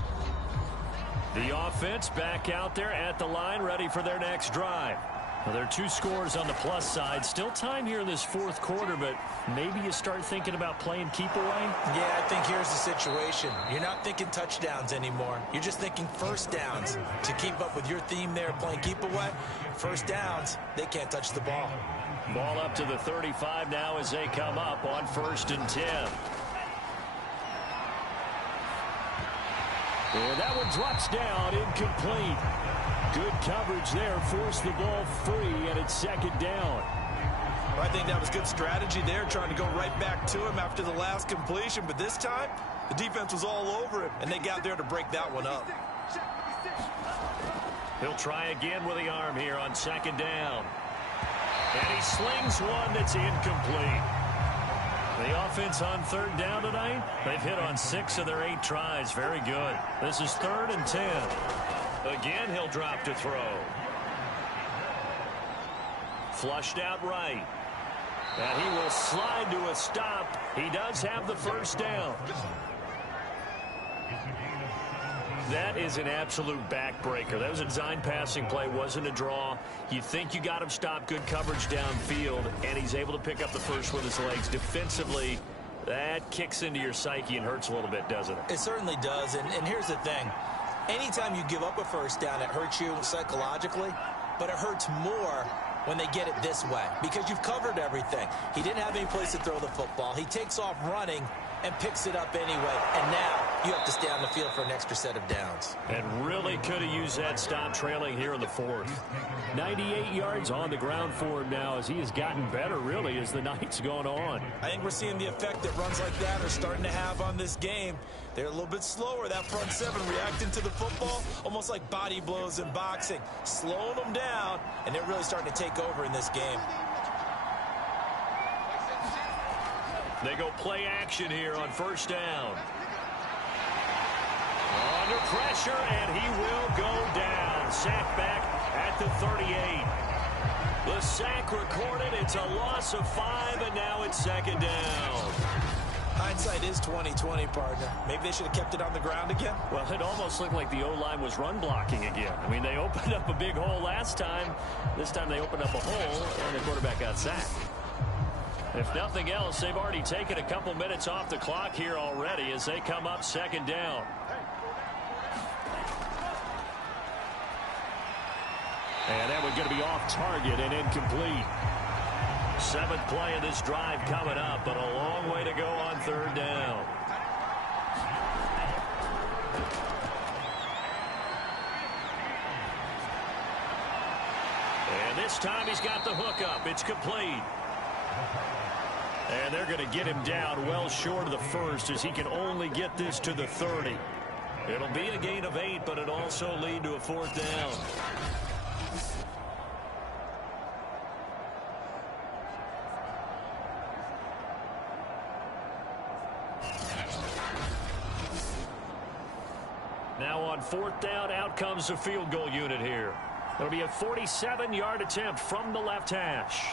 The offense back out there at the line, ready for their next drive. Well, there are 2 scores on the plus side. Still time here in this 4th quarter, but maybe you start thinking about playing keep away? Yeah, I think here's the situation. You're not thinking touchdowns anymore. You're just thinking first downs. To keep up with your theme there, playing keep away, first downs, they can't touch the ball. Ball up to the 35 now as they come up on 1st and 10. And that one drops down, incomplete. Good coverage there, forced the ball free, and it's 2nd down. Well, I think that was good strategy there, trying to go right back to him after the last completion. But this time, the defense was all over him, and they got there to break that one up. He'll try again with the arm here on 2nd down. And he slings one that's incomplete. The offense on 3rd down tonight, they've hit on 6 of their 8 tries. Very good. This is 3rd and 10. Again, he'll drop to throw. Flushed out right. And he will slide to a stop. He does have the 1st down. That is an absolute backbreaker. That was a design passing play, wasn't a draw. You think you got him stopped, good coverage downfield, and he's able to pick up the first with his legs. Defensively, that kicks into your psyche and hurts a little bit, doesn't it? It certainly does, and here's the thing. Anytime you give up a 1st down, it hurts you psychologically, but it hurts more when they get it this way because you've covered everything. He didn't have any place to throw the football. He takes off running and picks it up anyway, and now you have to stay on the field for an extra set of downs. And really could have used that stop trailing here in the 4th. 98 yards on the ground for him now as he has gotten better, really, as the night's gone on. I think we're seeing the effect that runs like that are starting to have on this game. They're a little bit slower. That front 7 reacting to the football, almost like body blows in boxing, slowing them down, and they're really starting to take over in this game. They go play action here on 1st down. Under pressure, and he will go down. Sack back at the 38. The sack recorded. It's a loss of 5, and now it's 2nd down. Hindsight is 20/20, partner. Maybe they should have kept it on the ground again. Well, it almost looked like the O-line was run blocking again. I mean, they opened up a big hole last time. This time they opened up a hole, and the quarterback got sacked. If nothing else, they've already taken a couple minutes off the clock here already as they come up 2nd down. And that one's going to be off target and incomplete. 7th play of this drive coming up, but a long way to go on 3rd down. And this time he's got the hook up. It's complete. And they're going to get him down well short of the 1st as he can only get this to the 30. It'll be a gain of 8, but it'll also lead to a 4th down. Now on 4th down, out comes the field goal unit here. It'll be a 47-yard attempt from the left hash.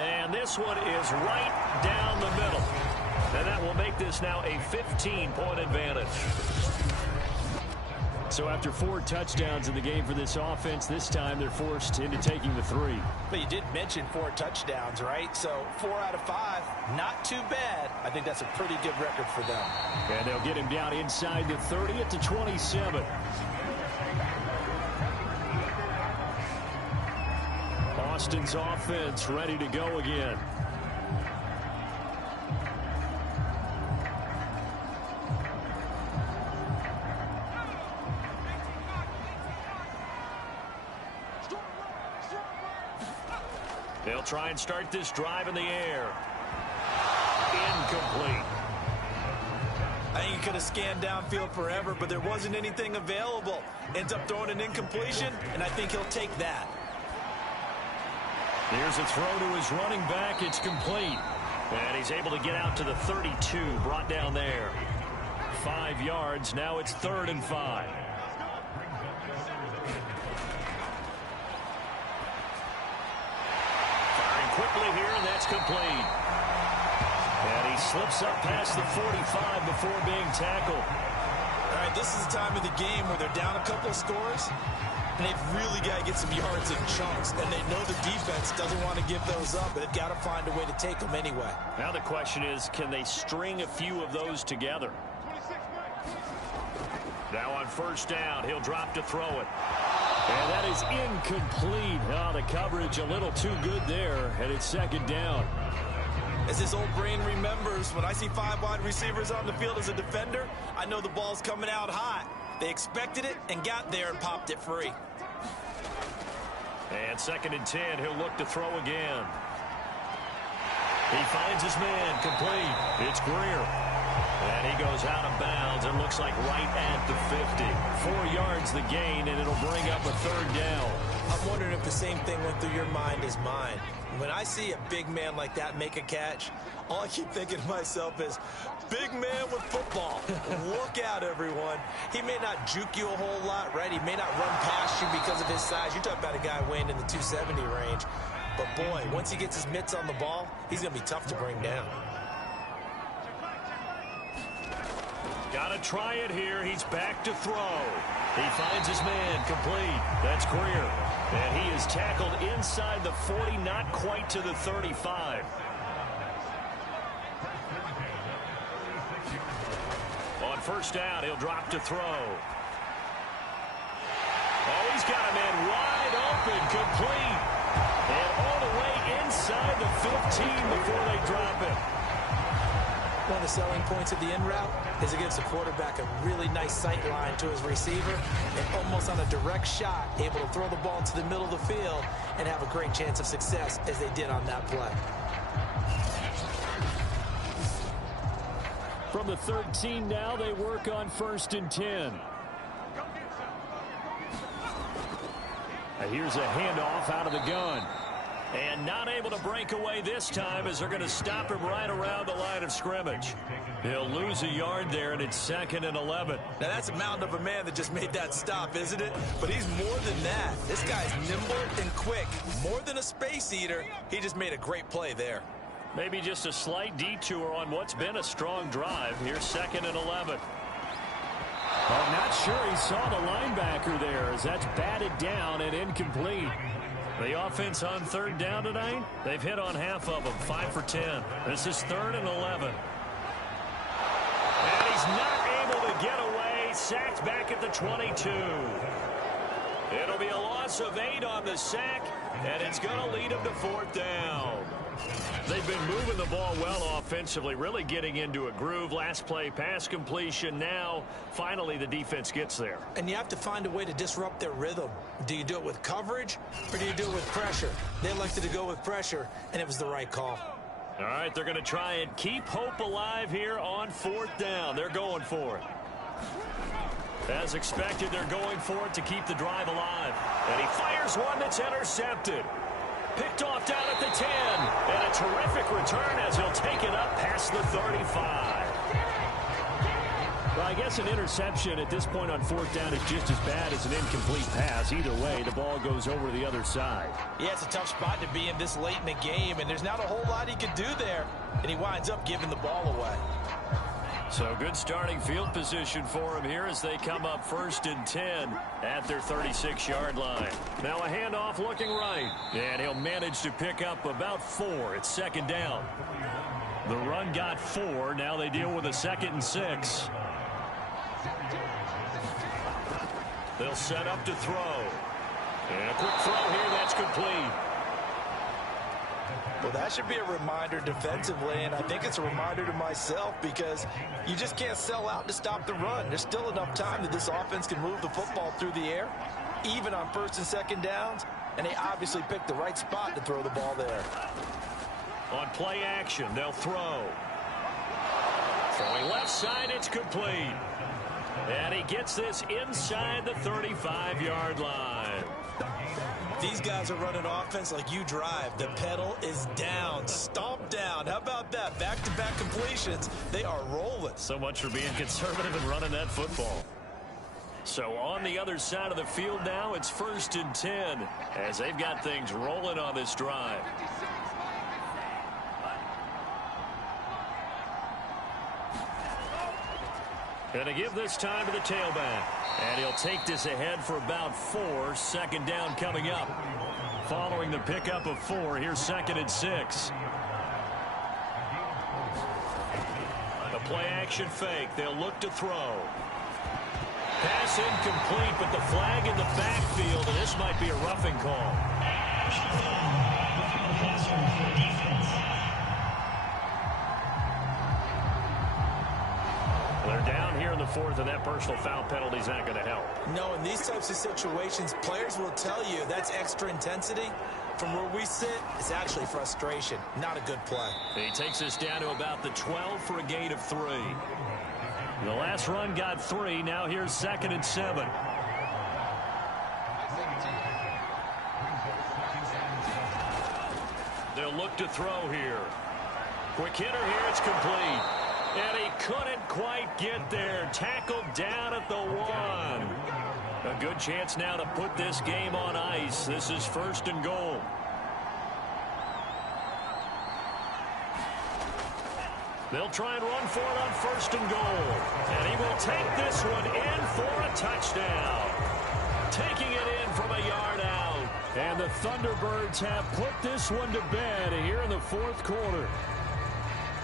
And this one is right down the middle. And that will make this now a 15-point advantage. So after 4 touchdowns in the game for this offense, this time they're forced into taking the 3. But you did mention 4 touchdowns, right? So 4 out of 5, not too bad. I think that's a pretty good record for them. And they'll get him down inside the 30 at the 27. Austin's offense ready to go again. They'll try and start this drive in the air. Incomplete. I think he could have scanned downfield forever, but there wasn't anything available. Ends up throwing an incompletion, and I think he'll take that. Here's a throw to his running back. It's complete. And he's able to get out to the 32, brought down there. 5 yards. Now it's 3rd and 5. Firing quickly here, and that's complete. And he slips up past the 45 before being tackled. All right, this is the time of the game where they're down a couple of scores, and they've really got to get some yards in chunks, and they know the defense doesn't want to give those up, but they've got to find a way to take them anyway. Now the question is, can they string a few of those together? Now on first down, he'll drop to throw it. And that is incomplete. Oh, the coverage a little too good there, and it's second down. As this old brain remembers, when I see 5 wide receivers on the field as a defender, I know the ball's coming out hot. They expected it and got there and popped it free. And second and 10, he'll look to throw again. He finds his man, complete. It's Greer. And he goes out of bounds and looks like right at the 50. 4 yards the gain, and it'll bring up a third down. I'm wondering if the same thing went through your mind as mine. When I see a big man like that make a catch, all I keep thinking to myself is, big man with football. Look out, everyone. He may not juke you a whole lot, right? He may not run past you because of his size. You're talking about a guy weighing in the 270 range. But, boy, once he gets his mitts on the ball, he's going to be tough to bring down. Got to try it here. He's back to throw. He finds his man, complete. That's Greer. And he is tackled inside the 40, not quite to the 35. On first down, he'll drop to throw. Oh, he's got a man wide open, complete. And all the way inside the 15 before they drop it. One of the selling points of the in route is it gives the quarterback a really nice sight line to his receiver and almost on a direct shot able to throw the ball to the middle of the field and have a great chance of success as they did on that play. From the 13 now, they work on first and 10. Here's a handoff out of the gun. And not able to break away this time as they're going to stop him right around the line of scrimmage. He'll lose a yard there, and it's second and 11. Now, that's a mountain of a man that just made that stop, isn't it? But he's more than that. This guy's nimble and quick. More than a space eater, he just made a great play there. Maybe just a slight detour on what's been a strong drive. Here's second and 11. I'm not sure he saw the linebacker there as that's batted down and incomplete. The offense on third down tonight, they've hit on half of them, 5 for 10. This is third and 11. And he's not able to get away. Sacked back at the 22. It'll be a loss of 8 on the sack, and it's going to lead him to fourth down. They've been moving the ball well offensively, really getting into a groove. Last play, pass completion. Now, finally, the defense gets there. And you have to find a way to disrupt their rhythm. Do you do it with coverage, or do you do it with pressure? They elected to go with pressure, and it was the right call. All right, they're going to try and keep hope alive here on fourth down. They're going for it. As expected, they're going for it to keep the drive alive. And he fires one that's intercepted. Picked off down at the 10. And a terrific return as he'll take it up past the 35. Well, I guess an interception at this point on fourth down is just as bad as an incomplete pass. Either way, the ball goes over to the other side. Yeah, it's a tough spot to be in this late in the game, and there's not a whole lot he could do there. And he winds up giving the ball away. So good starting field position for him here as they come up first and 10 at their 36-yard line. Now a handoff looking right, and he'll manage to pick up about 4. It's second down. The run got 4. Now they deal with a second and 6. They'll set up to throw. And a quick throw here that's complete. Well, that should be a reminder defensively, and I think it's a reminder to myself because you just can't sell out to stop the run. There's still enough time that this offense can move the football through the air, even on first and second downs, and they obviously picked the right spot to throw the ball there. On play action, they'll throw. Throwing left side, it's complete. And he gets this inside the 35-yard line. These guys are running offense like you drive. The pedal is down, stomped down. How about that? Back-to-back completions. They are rolling. So much for being conservative and running that football. So on the other side of the field now, it's first and 10 as they've got things rolling on this drive. Going to give this time to the tailback. And he'll take this ahead for about 4. Second down coming up. Following the pickup of 4, here's 2nd and 6. The play-action fake. They'll look to throw. Pass incomplete, but the flag in the backfield, and this might be a roughing call. They're down here in the 4th, and that personal foul penalty is not going to help. No, in these types of situations, players will tell you that's extra intensity. From where we sit, it's actually frustration. Not a good play. He takes us down to about the 12 for a gain of 3. The last run got 3. Now here's 2nd and 7. They'll look to throw here. Quick hitter here. It's complete. And he couldn't quite get there. Tackled down at the 1. A good chance now to put this game on ice. This is 1st and goal. They'll try and run for it on 1st and goal. And he will take this one in for a touchdown. Taking it in from a yard out. And the Thunderbirds have put this one to bed here in the 4th quarter.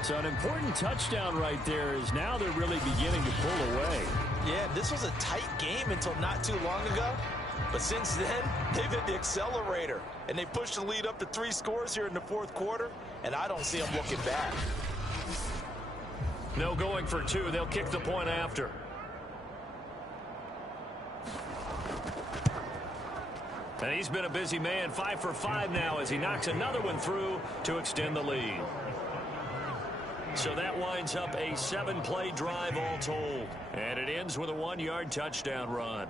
So an important touchdown right there is now they're really beginning to pull away. Yeah, this was a tight game until not too long ago. But since then, they've hit the accelerator. And they pushed the lead up to 3 scores here in the 4th quarter. And I don't see them looking back. No going for 2. They'll kick the point after. And he's been a busy man. 5 for 5 now as he knocks another one through to extend the lead. So that winds up a 7-play drive all told. And it ends with a 1-yard touchdown run.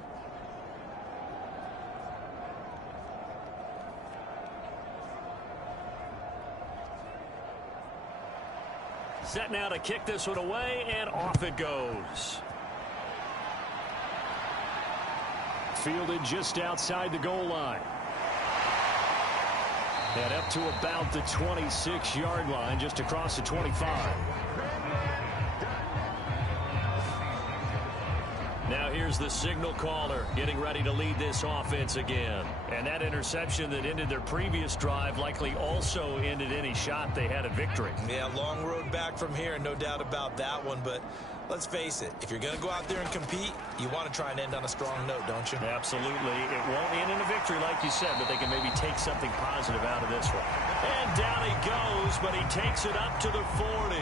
Set now to kick this one away, and off it goes. Fielded just outside the goal line. And up to about the 26-yard line, just across the 25. Now here's the signal caller getting ready to lead this offense again. And that interception that ended their previous drive likely also ended any shot they had at victory. Yeah, long road back from here, no doubt about that one. But let's face it, if you're going to go out there and compete, you want to try and end on a strong note, don't you? Absolutely. It won't end in a victory like you said, but they can maybe take something positive out of this one. And down he goes, but he takes it up to the 40.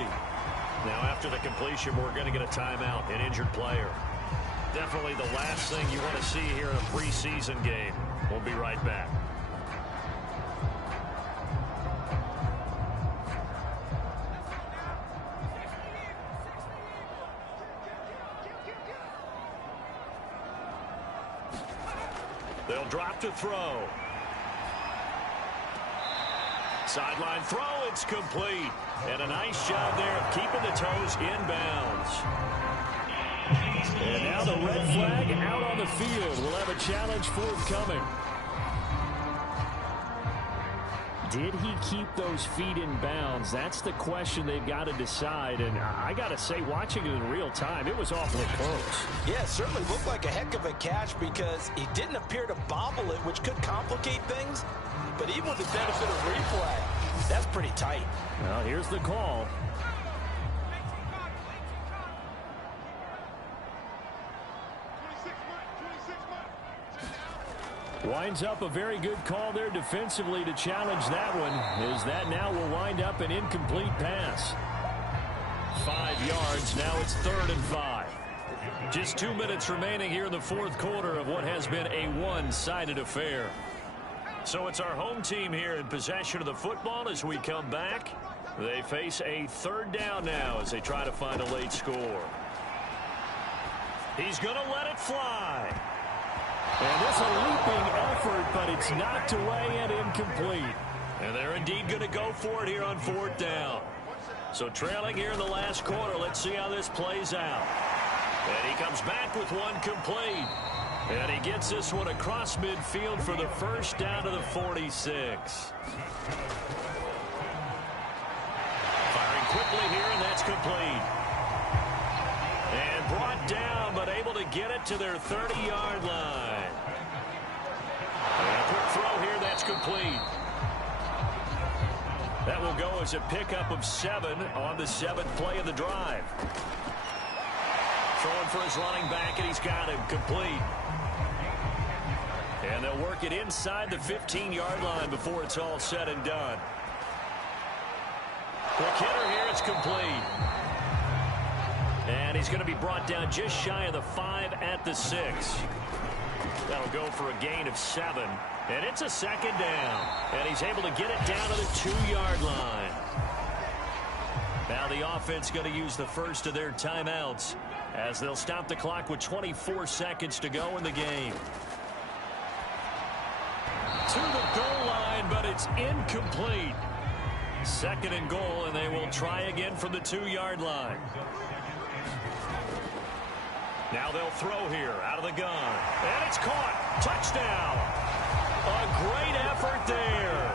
Now after the completion, we're going to get a timeout, an injured player. Definitely the last thing you want to see here in a preseason game. We'll be right back. They'll drop to throw. Sideline throw, it's complete. And a nice job there of keeping the toes inbounds. And now the red flag out on the field. We'll have a challenge forthcoming. Did he keep those feet in bounds? That's the question they've got to decide. And I got to say, watching it in real time, it was awfully close. Yeah, it certainly looked like a heck of a catch because he didn't appear to bobble it, which could complicate things. But even with the benefit of replay, that's pretty tight. Well, here's the call. Winds up a very good call there defensively to challenge that one, as that now will wind up an incomplete pass. 5 yards, now it's 3rd and 5. Just 2 minutes remaining here in the 4th quarter of what has been a one-sided affair. So it's our home team here in possession of the football as we come back. They face a 3rd down now as they try to find a late score. He's going to let it fly. And this a leaping effort, but it's knocked away and incomplete. And they're indeed going to go for it here on 4th down. So trailing here in the last quarter, let's see how this plays out. And he comes back with one complete. And he gets this one across midfield for the first down to the 46. Firing quickly here, and that's complete. And And brought down, but able to get it to their 30-yard line. And a quick throw here, that's complete. That will go as a pickup of 7 on the 7th play of the drive. Throwing for his running back, and he's got him complete. And they'll work it inside the 15-yard line before it's all said and done. Quick hitter here, it's complete. And he's going to be brought down just shy of the 5 at the 6. That'll go for a gain of 7. And it's a second down. And he's able to get it down to the 2-yard line. Now the offense going to use the first of their timeouts as they'll stop the clock with 24 seconds to go in the game. To the goal line, but it's incomplete. Second and goal, and they will try again from the 2-yard line. Now they'll throw here out of the gun. And it's caught. Touchdown. A great effort there.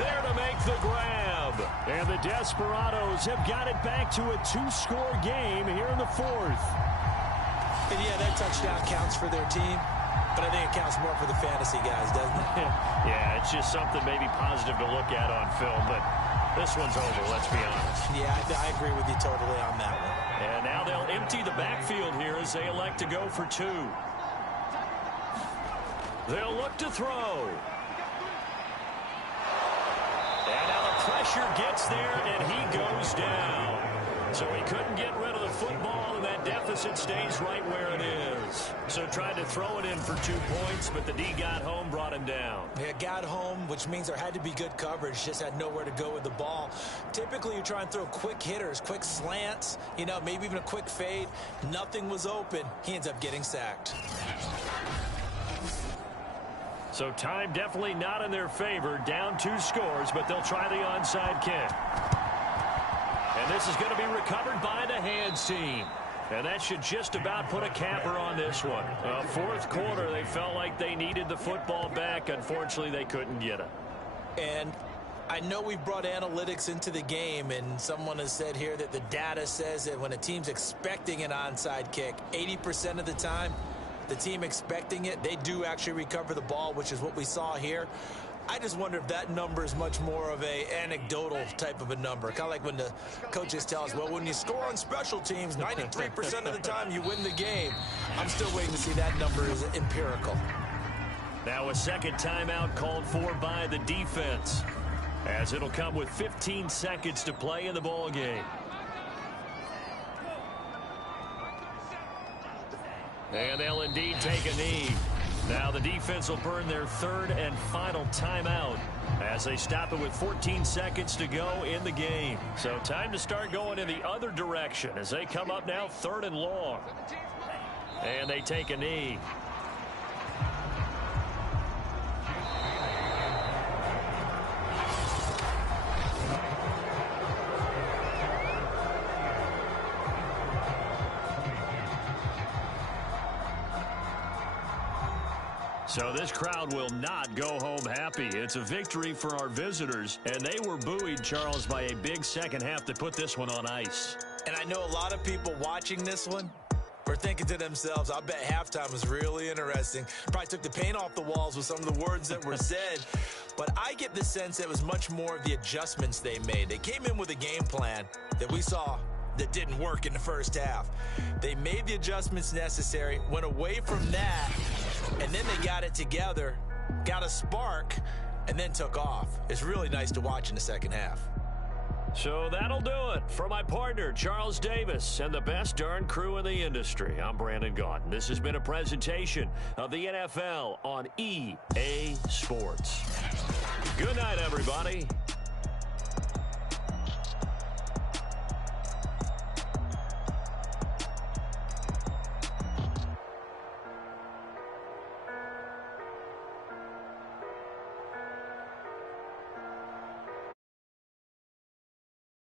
There to make the grab. And the Desperados have got it back to a 2-score game here in the 4th. And yeah, that touchdown counts for their team. But I think it counts more for the fantasy guys, doesn't it? Yeah, it's just something maybe positive to look at on film. But this one's over, let's be honest. Yeah, I agree with you totally on that one. And now they'll empty the backfield here as they elect to go for 2. They'll look to throw. And now the pressure gets there, and he goes down. So he couldn't get rid of the football, and that deficit stays right where it is. So tried to throw it in for 2 points, but the D got home, brought him down. Yeah, got home, which means there had to be good coverage. Just had nowhere to go with the ball. Typically, you try and throw quick hitters, quick slants, you know, maybe even a quick fade. Nothing was open. He ends up getting sacked. So time definitely not in their favor. Down 2 scores, but they'll try the onside kick. And this is going to be recovered by the hands team. And that should just about put a capper on this one. 4th quarter, they felt like they needed the football back. Unfortunately, they couldn't get it. And I know we've brought analytics into the game, and someone has said here that the data says that when a team's expecting an onside kick, 80% of the time, the team expecting it, they do actually recover the ball, which is what we saw here. I just wonder if that number is much more of a anecdotal type of a number. Kind of like when the coaches tell us, well, when you score on special teams, 93% of the time you win the game. I'm still waiting to see that number is empirical. Now a second timeout called for by the defense, as it'll come with 15 seconds to play in the ball game. And they'll indeed take a knee. Now the defense will burn their 3rd and final timeout as they stop it with 14 seconds to go in the game. So time to start going in the other direction as they come up now 3rd and long. And they take a knee. So this crowd will not go home happy. It's a victory for our visitors, and they were buoyed, Charles, by a big second half to put this one on ice. And I know a lot of people watching this one were thinking to themselves, I bet halftime was really interesting. Probably took the paint off the walls with some of the words that were said. But I get the sense that it was much more of the adjustments they made. They came in with a game plan that we saw that didn't work in the first half. They made the adjustments necessary, went away from that, and then they got it together, got a spark, and then took off. It's really nice to watch in the second half. So that'll do it for my partner, Charles Davis, and the best darn crew in the industry. I'm Brandon Gaudin. This has been a presentation of the NFL on EA Sports. Good night, everybody.